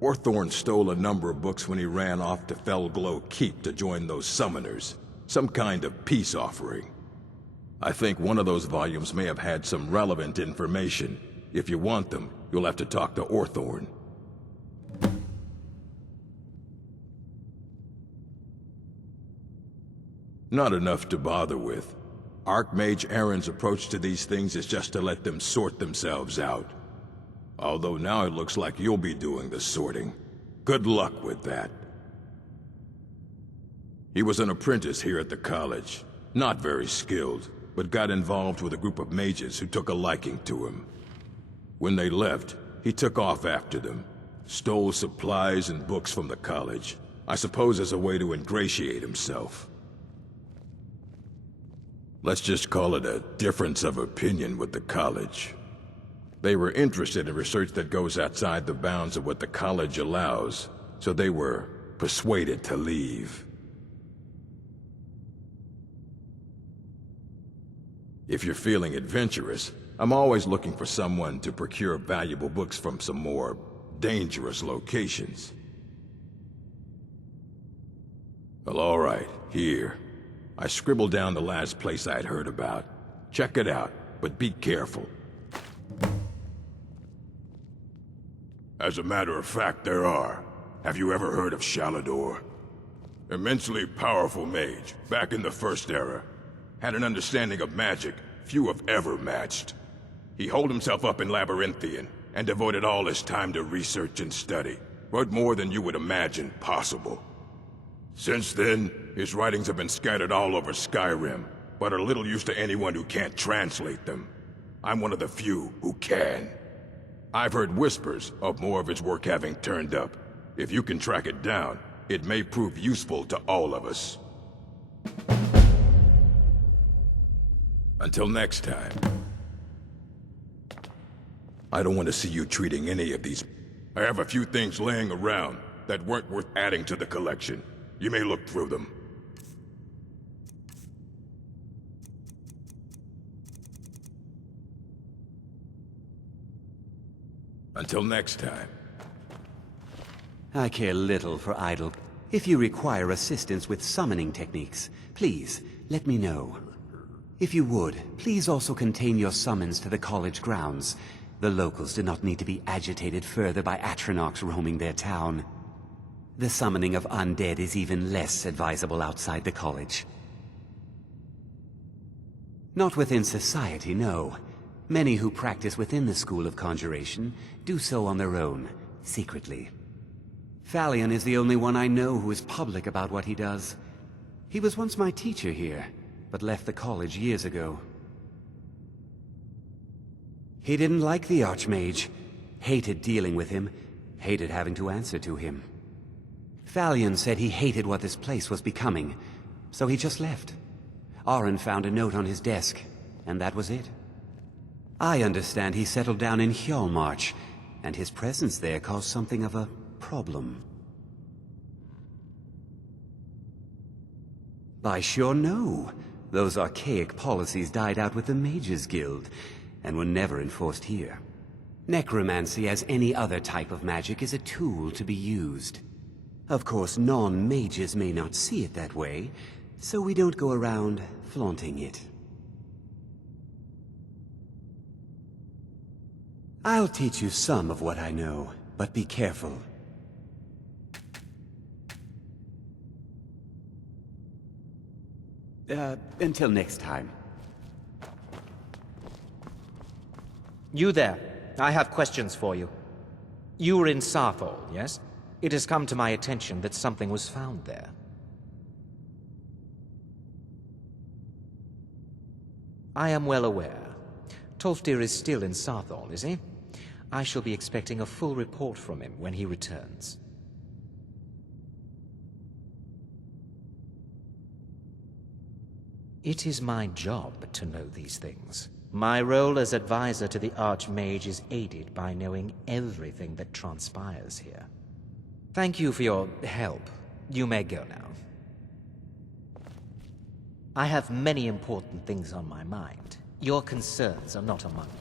Orthorn stole a number of books when he ran off to Felglow Keep to join those summoners. Some kind of peace offering. I think one of those volumes may have had some relevant information. If you want them, you'll have to talk to Orthorn. Not enough to bother with. Archmage Aaron's approach to these things is just to let them sort themselves out. Although now it looks like you'll be doing the sorting. Good luck with that. He was an apprentice here at the college. Not very skilled, but got involved with a group of mages who took a liking to him. When they left, he took off after them. Stole supplies and books from the college. I suppose as a way to ingratiate himself. Let's just call it a difference of opinion with the college. They were interested in research that goes outside the bounds of what the college allows, so they were persuaded to leave. If you're feeling adventurous, I'm always looking for someone to procure valuable books from some more dangerous locations. Well, all right, here. I scribbled down the last place I'd heard about. Check it out, but be careful. As a matter of fact, there are. Have you ever heard of Shalador? Immensely powerful mage, back in the First Era. Had an understanding of magic few have ever matched. He holed himself up in Labyrinthian, and devoted all his time to research and study. But more than you would imagine possible. Since then, his writings have been scattered all over Skyrim, but are little use to anyone who can't translate them. I'm one of the few who can. I've heard whispers of more of his work having turned up. If you can track it down, it may prove useful to all of us. Until next time. I don't want to see you treating any of these. I have a few things laying around that weren't worth adding to the collection. You may look through them. Until next time. I care little for idle. If you require assistance with summoning techniques, please, let me know. If you would, please also contain your summons to the college grounds. The locals do not need to be agitated further by Atronachs roaming their town. The summoning of undead is even less advisable outside the college. Not within society, no. Many who practice within the School of Conjuration do so on their own, secretly. Thalion is the only one I know who is public about what he does. He was once my teacher here, but left the college years ago. He didn't like the Archmage, hated dealing with him, hated having to answer to him. Thalion said he hated what this place was becoming, so he just left. Arin found a note on his desk, and that was it. I understand he settled down in Hjalmarch, and his presence there caused something of a problem. I sure know. Those archaic policies died out with the Mages Guild, and were never enforced here. Necromancy, as any other type of magic, is a tool to be used. Of course, non-mages may not see it that way, so we don't go around flaunting it. I'll teach you some of what I know, but be careful. Until next time. You there. I have questions for you. You were in Sarthal, yes? It has come to my attention that something was found there. I am well aware. Tolfdir is still in Sarthal, is he? I shall be expecting a full report from him when he returns. It is my job to know these things. My role as advisor to the Archmage is aided by knowing everything that transpires here. Thank you for your help. You may go now. I have many important things on my mind. Your concerns are not among them.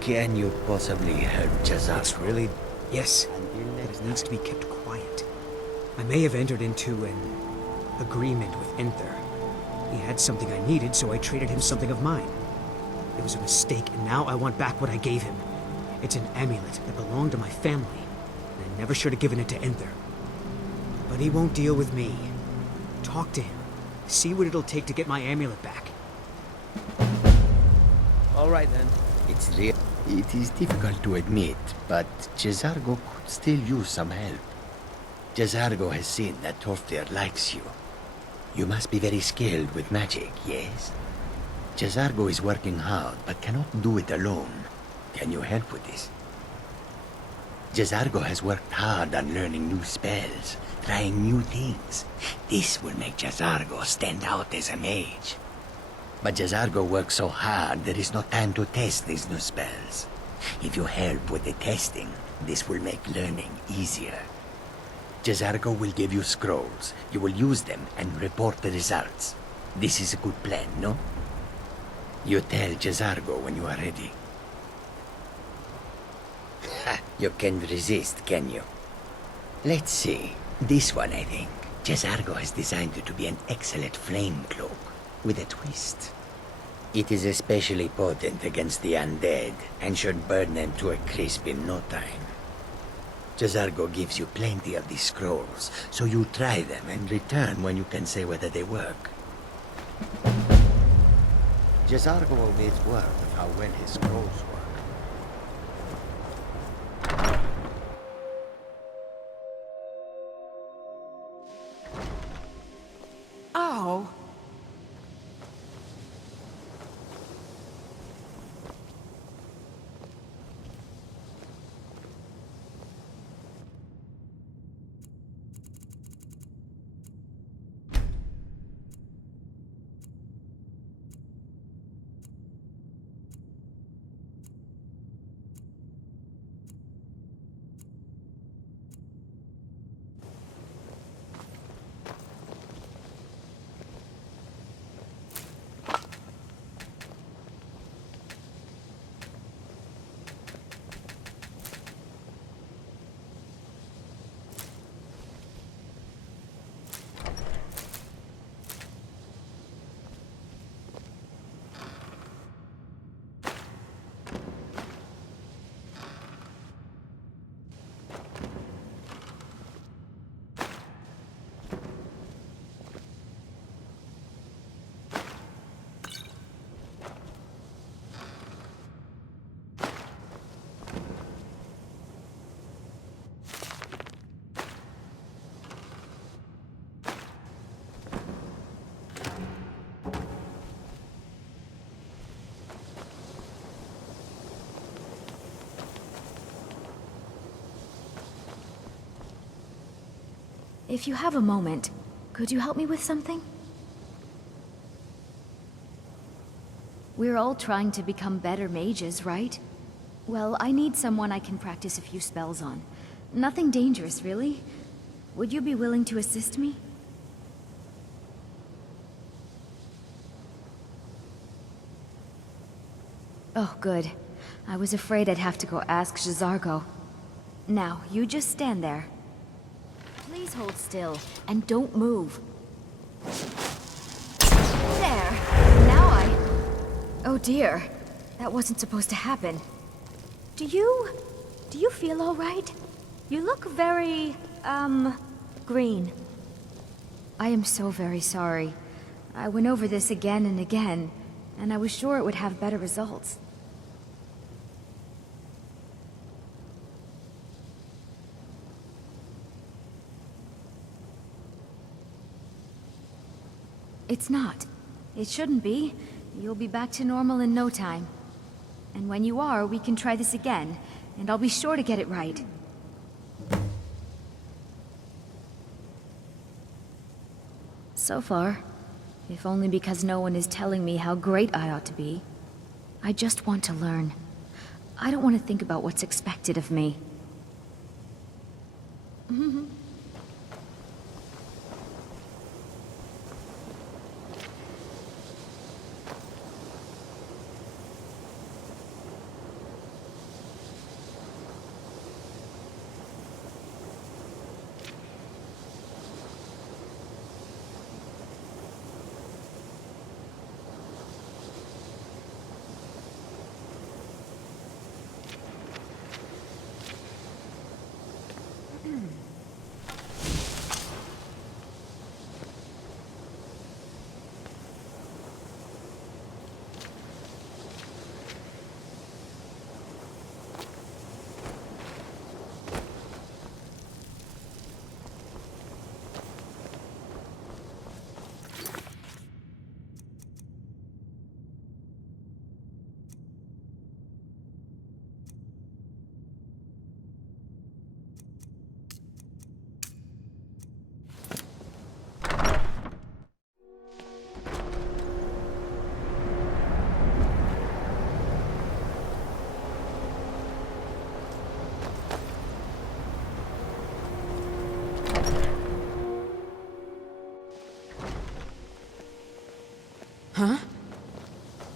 Can you possibly help Jazar? It's really... Yes, but it needs to be kept quiet. I may have entered into an agreement with Enther. He had something I needed, so I traded him something of mine. It was a mistake, and now I want back what I gave him. It's an amulet that belonged to my family, and I never should have given it to Enther. But he won't deal with me. Talk to him. See what it'll take to get my amulet back. All right, then. It's real. It is difficult to admit, but Jazargo could still use some help. Jazargo has seen that Tolfdir likes you. You must be very skilled with magic, yes? Jazargo is working hard, but cannot do it alone. Can you help with this? Jazargo has worked hard on learning new spells, trying new things. This will make Jazargo stand out as a mage. But Jazargo works so hard, there is no time to test these new spells. If you help with the testing, this will make learning easier. Jazargo will give you scrolls. You will use them and report the results. This is a good plan, no? You tell Jazargo when you are ready. Ha! You can't resist, can you? Let's see. This one, I think. Jazargo has designed it to be an excellent flame cloak, with a twist. It is especially potent against the undead, and should burn them to a crisp in no time. Jazargo gives you plenty of these scrolls, so you try them and return when you can say whether they work. Jazargo awaits word of how well his scrolls work. Oh. If you have a moment, could you help me with something? We're all trying to become better mages, right? Well, I need someone I can practice a few spells on. Nothing dangerous, really. Would you be willing to assist me? Oh, good. I was afraid I'd have to go ask Jazargo. Now, you just stand there. Please hold still, and don't move. There! Now Oh dear. That wasn't supposed to happen. Do you feel all right? You look very, green. I am so very sorry. I went over this again and again, and I was sure it would have better results. It's not. It shouldn't be. You'll be back to normal in no time. And when you are, we can try this again, and I'll be sure to get it right. So far, if only because no one is telling me how great I ought to be. I just want to learn. I don't want to think about what's expected of me.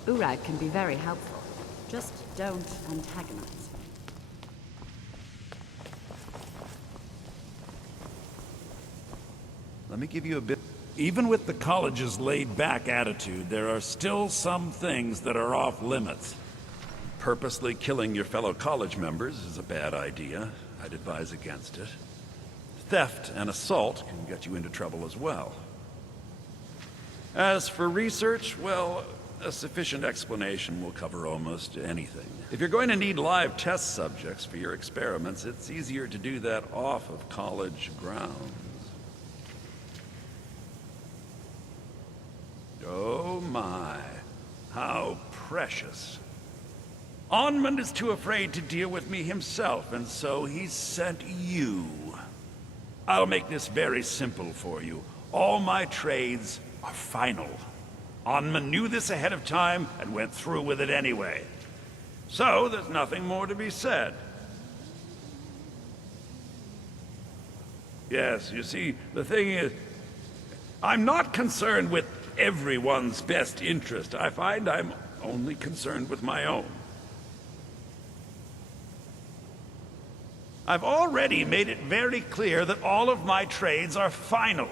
Urag can be very helpful. Just don't antagonize. Let me give you a bit. Even with the college's laid-back attitude, there are still some things that are off-limits. Purposely killing your fellow college members is a bad idea. I'd advise against it. Theft and assault can get you into trouble as well. As for research, well, a sufficient explanation will cover almost anything. If you're going to need live test subjects for your experiments, it's easier to do that off of college grounds. Oh my, how precious. Onmund is too afraid to deal with me himself, and so he's sent you. I'll make this very simple for you. All my trades are final. Onmund knew this ahead of time and went through with it anyway. So there's nothing more to be said. Yes, you see, the thing is, I'm not concerned with everyone's best interest. I find I'm only concerned with my own. I've already made it very clear that all of my trades are final.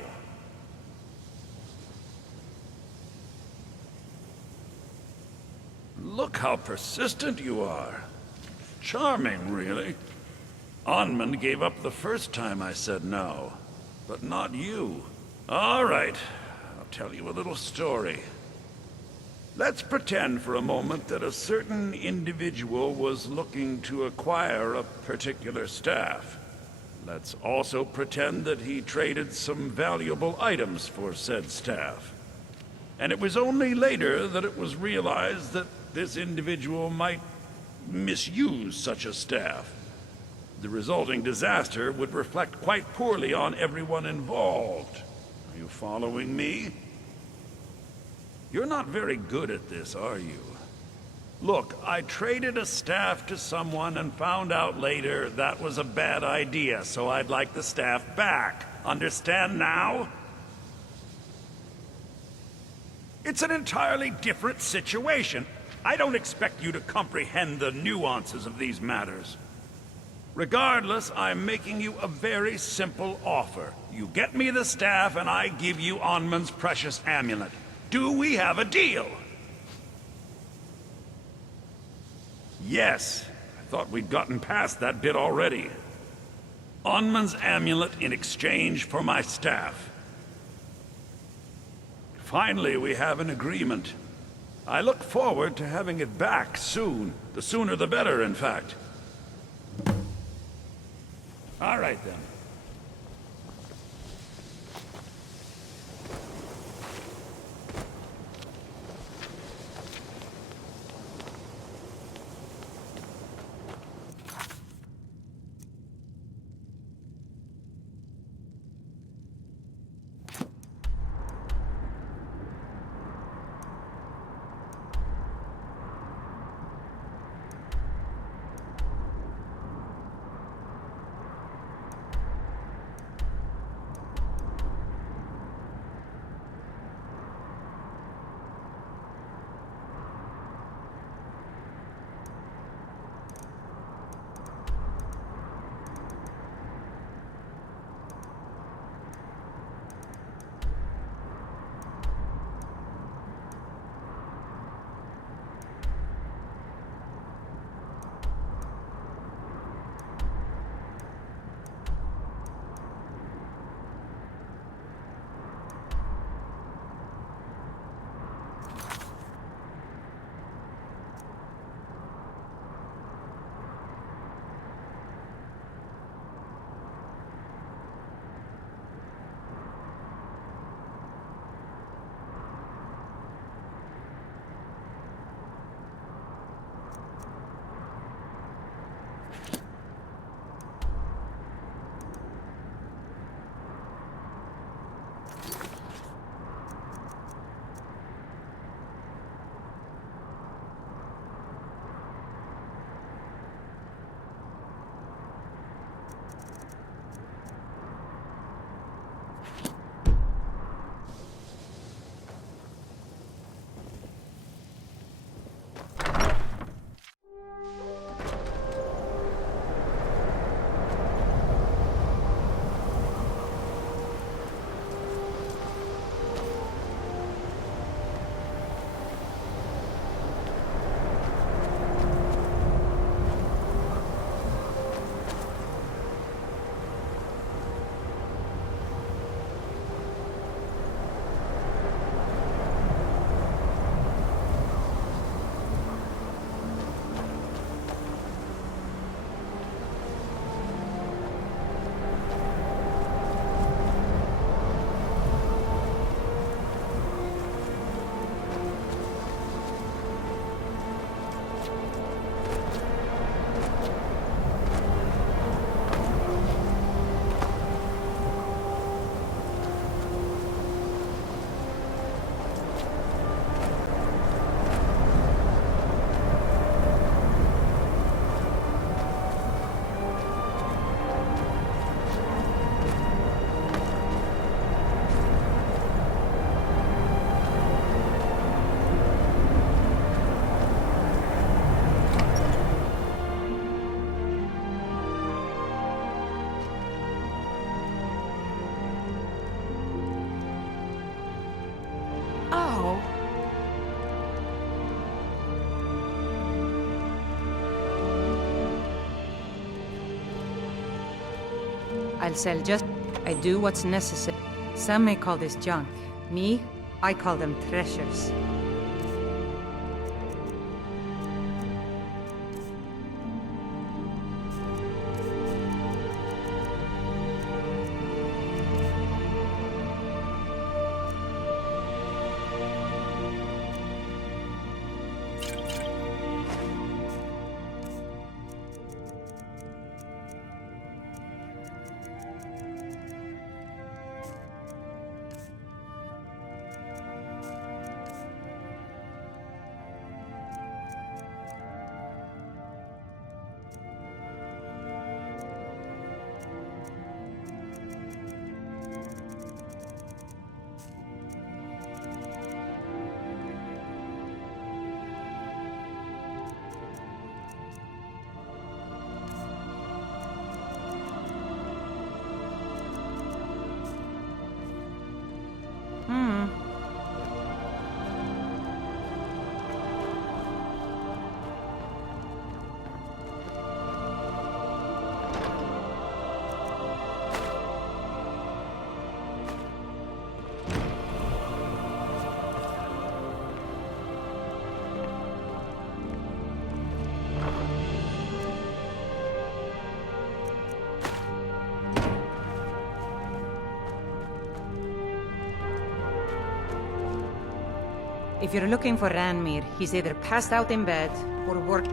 Look how persistent you are. Charming, really. Onmund gave up the first time I said no, but not you. All right. Tell you a little story. Let's pretend for a moment that a certain individual was looking to acquire a particular staff. Let's also pretend that he traded some valuable items for said staff. And it was only later that it was realized that this individual might misuse such a staff. The resulting disaster would reflect quite poorly on everyone involved. Are you following me? You're not very good at this, are you? Look, I traded a staff to someone and found out later that was a bad idea, so I'd like the staff back. Understand now? It's an entirely different situation. I don't expect you to comprehend the nuances of these matters. Regardless, I'm making you a very simple offer. You get me the staff and I give you Onmund's precious amulet. Do we have a deal? Yes. I thought we'd gotten past that bit already. Onmund's amulet in exchange for my staff. Finally, we have an agreement. I look forward to having it back soon. The sooner the better, in fact. All right, then. I'll sell just... I do what's necessary. Some may call this junk. Me, I call them treasures. If you're looking for Ranmir, he's either passed out in bed or work.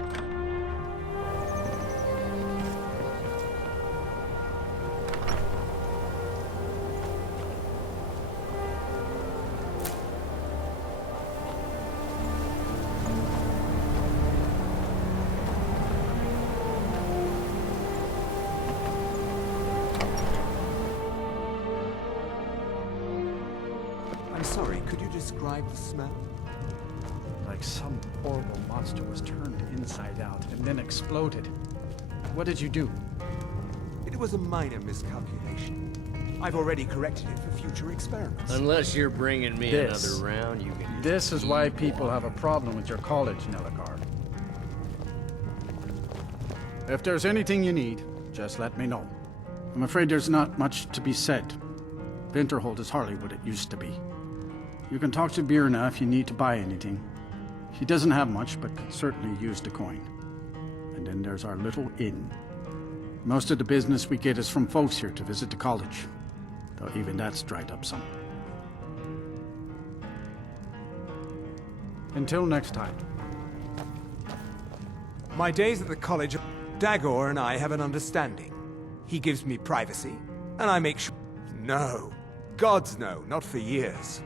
I'm sorry, could you describe the smell? Like some horrible monster was turned inside out and then exploded. What did you do? It was a minor miscalculation. I've already corrected it for future experiments. Unless you're bringing me another round, you can... This is why people have a problem with your college, Nelligar. If there's anything you need, just let me know. I'm afraid there's not much to be said. Winterhold is hardly what it used to be. You can talk to Birna if you need to buy anything. He doesn't have much, but could certainly use the coin. And then there's our little inn. Most of the business we get is from folks here to visit the college, though even that's dried up some. Until next time. My days at the college, Dagor and I have an understanding. He gives me privacy, and I make sure... No. Gods no, not for years.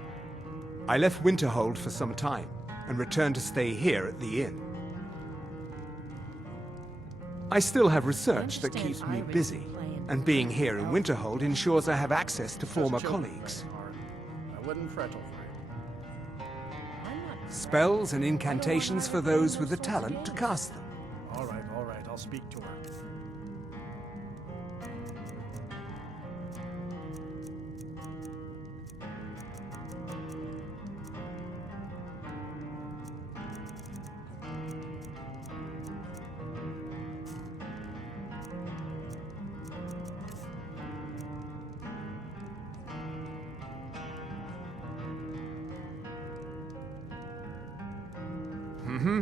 I left Winterhold for some time, and returned to stay here at the inn. I still have research that keeps me busy, and being here in Winterhold ensures I have access to former colleagues. I wouldn't fret over it. Spells and incantations for those with the talent to cast them. All right, I'll speak to her. Mm-hmm.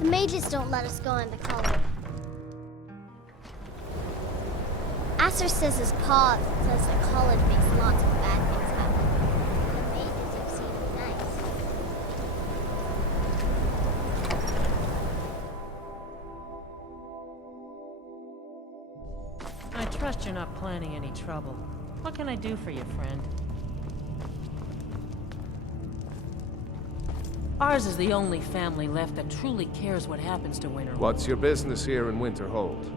The mages don't let us go in the college. Asser says his pa says the college makes lots of bad things happen. The mages do seem nice. I trust you're not planning any trouble. What can I do for you, friend? Ours is the only family left that truly cares what happens to Winterhold. What's your business here in Winterhold?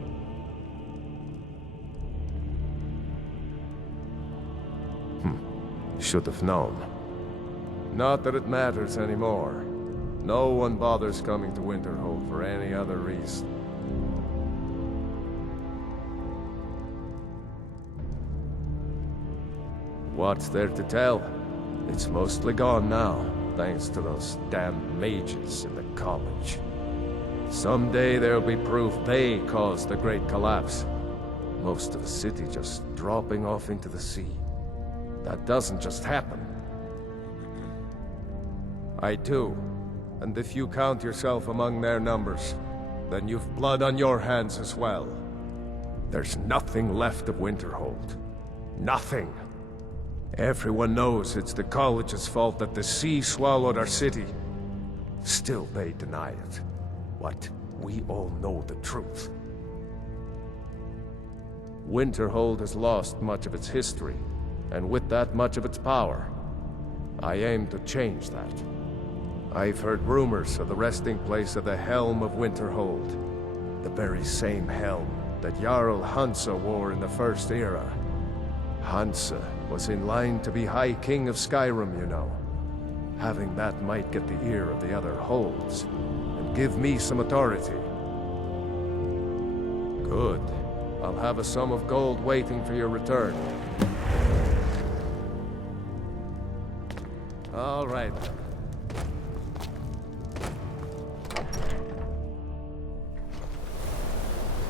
Should have known. Not that it matters anymore. No one bothers coming to Winterhold for any other reason. What's there to tell? It's mostly gone now, thanks to those damn mages in the college. Someday there'll be proof they caused the Great Collapse. Most of the city just dropping off into the sea. That doesn't just happen. I do. And if you count yourself among their numbers, then you've blood on your hands as well. There's nothing left of Winterhold. Nothing. Everyone knows it's the college's fault that the sea swallowed our city. Still they deny it. What? We all know the truth. Winterhold has lost much of its history, and with that much of its power. I aim to change that. I've heard rumors of the resting place of the Helm of Winterhold. The very same helm that Jarl Hansa wore in the First Era. Hansa was in line to be High King of Skyrim, you know. Having that might get the ear of the other holds, and give me some authority. Good. I'll have a sum of gold waiting for your return. All right.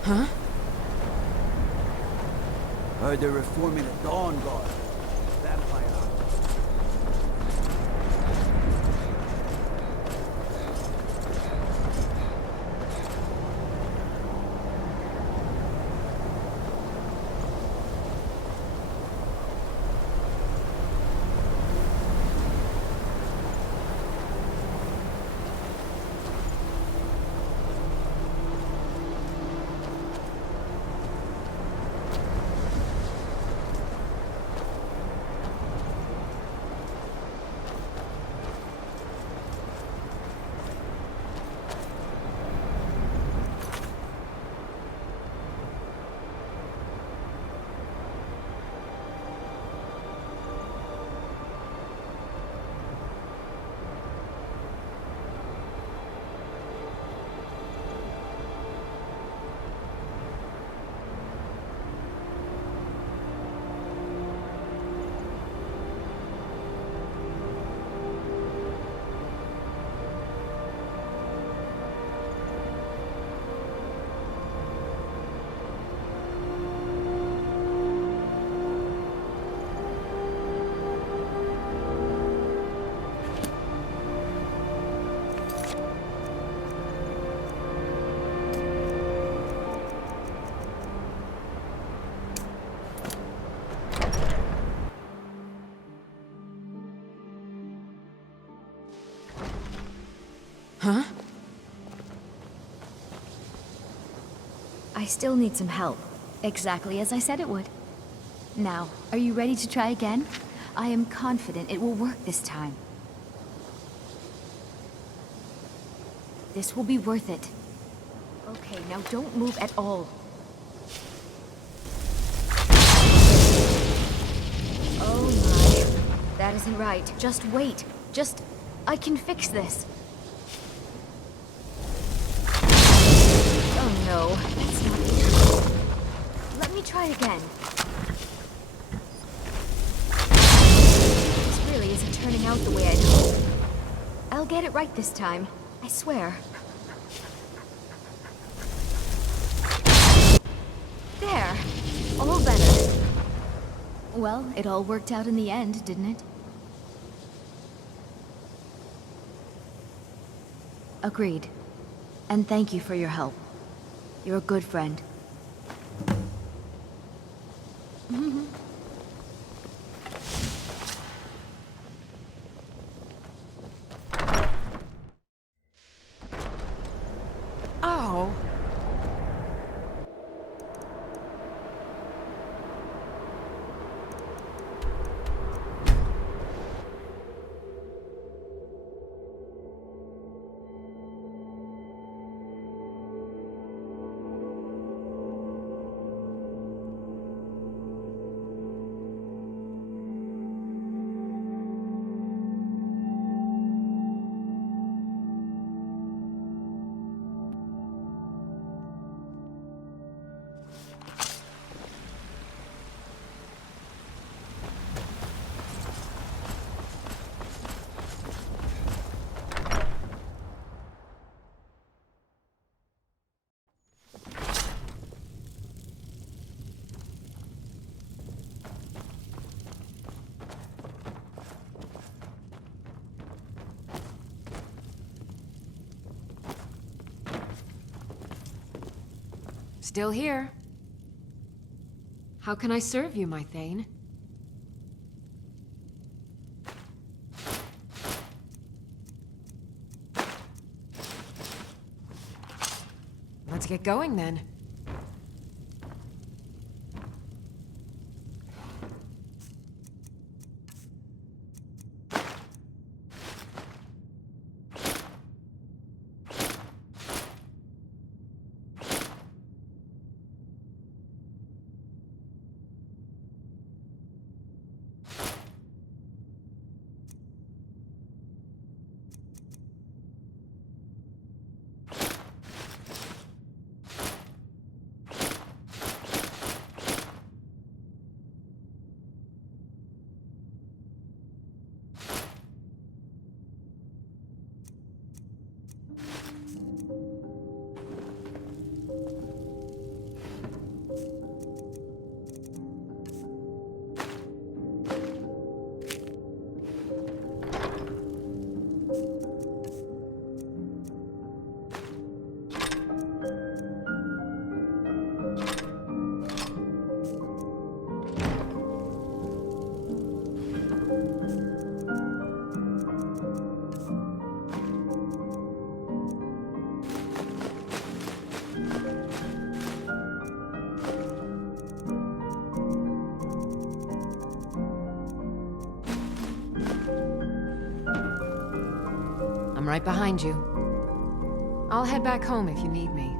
Huh? Heard they're reforming the Dawn Guard. Vampire. Huh? I still need some help. Exactly as I said it would. Now, are you ready to try again? I am confident it will work this time. This will be worth it. Okay, now don't move at all. Oh my. That isn't right. Just wait. I can fix this. Oh no, that's not it. Let me try again. This really isn't turning out the way I'd hoped. I'll get it right this time. I swear. There. All better. Well, it all worked out in the end, didn't it? Agreed. And thank you for your help. You're a good friend. Still here. How can I serve you, my Thane? Let's get going then. I'm right behind you. I'll head back home if you need me.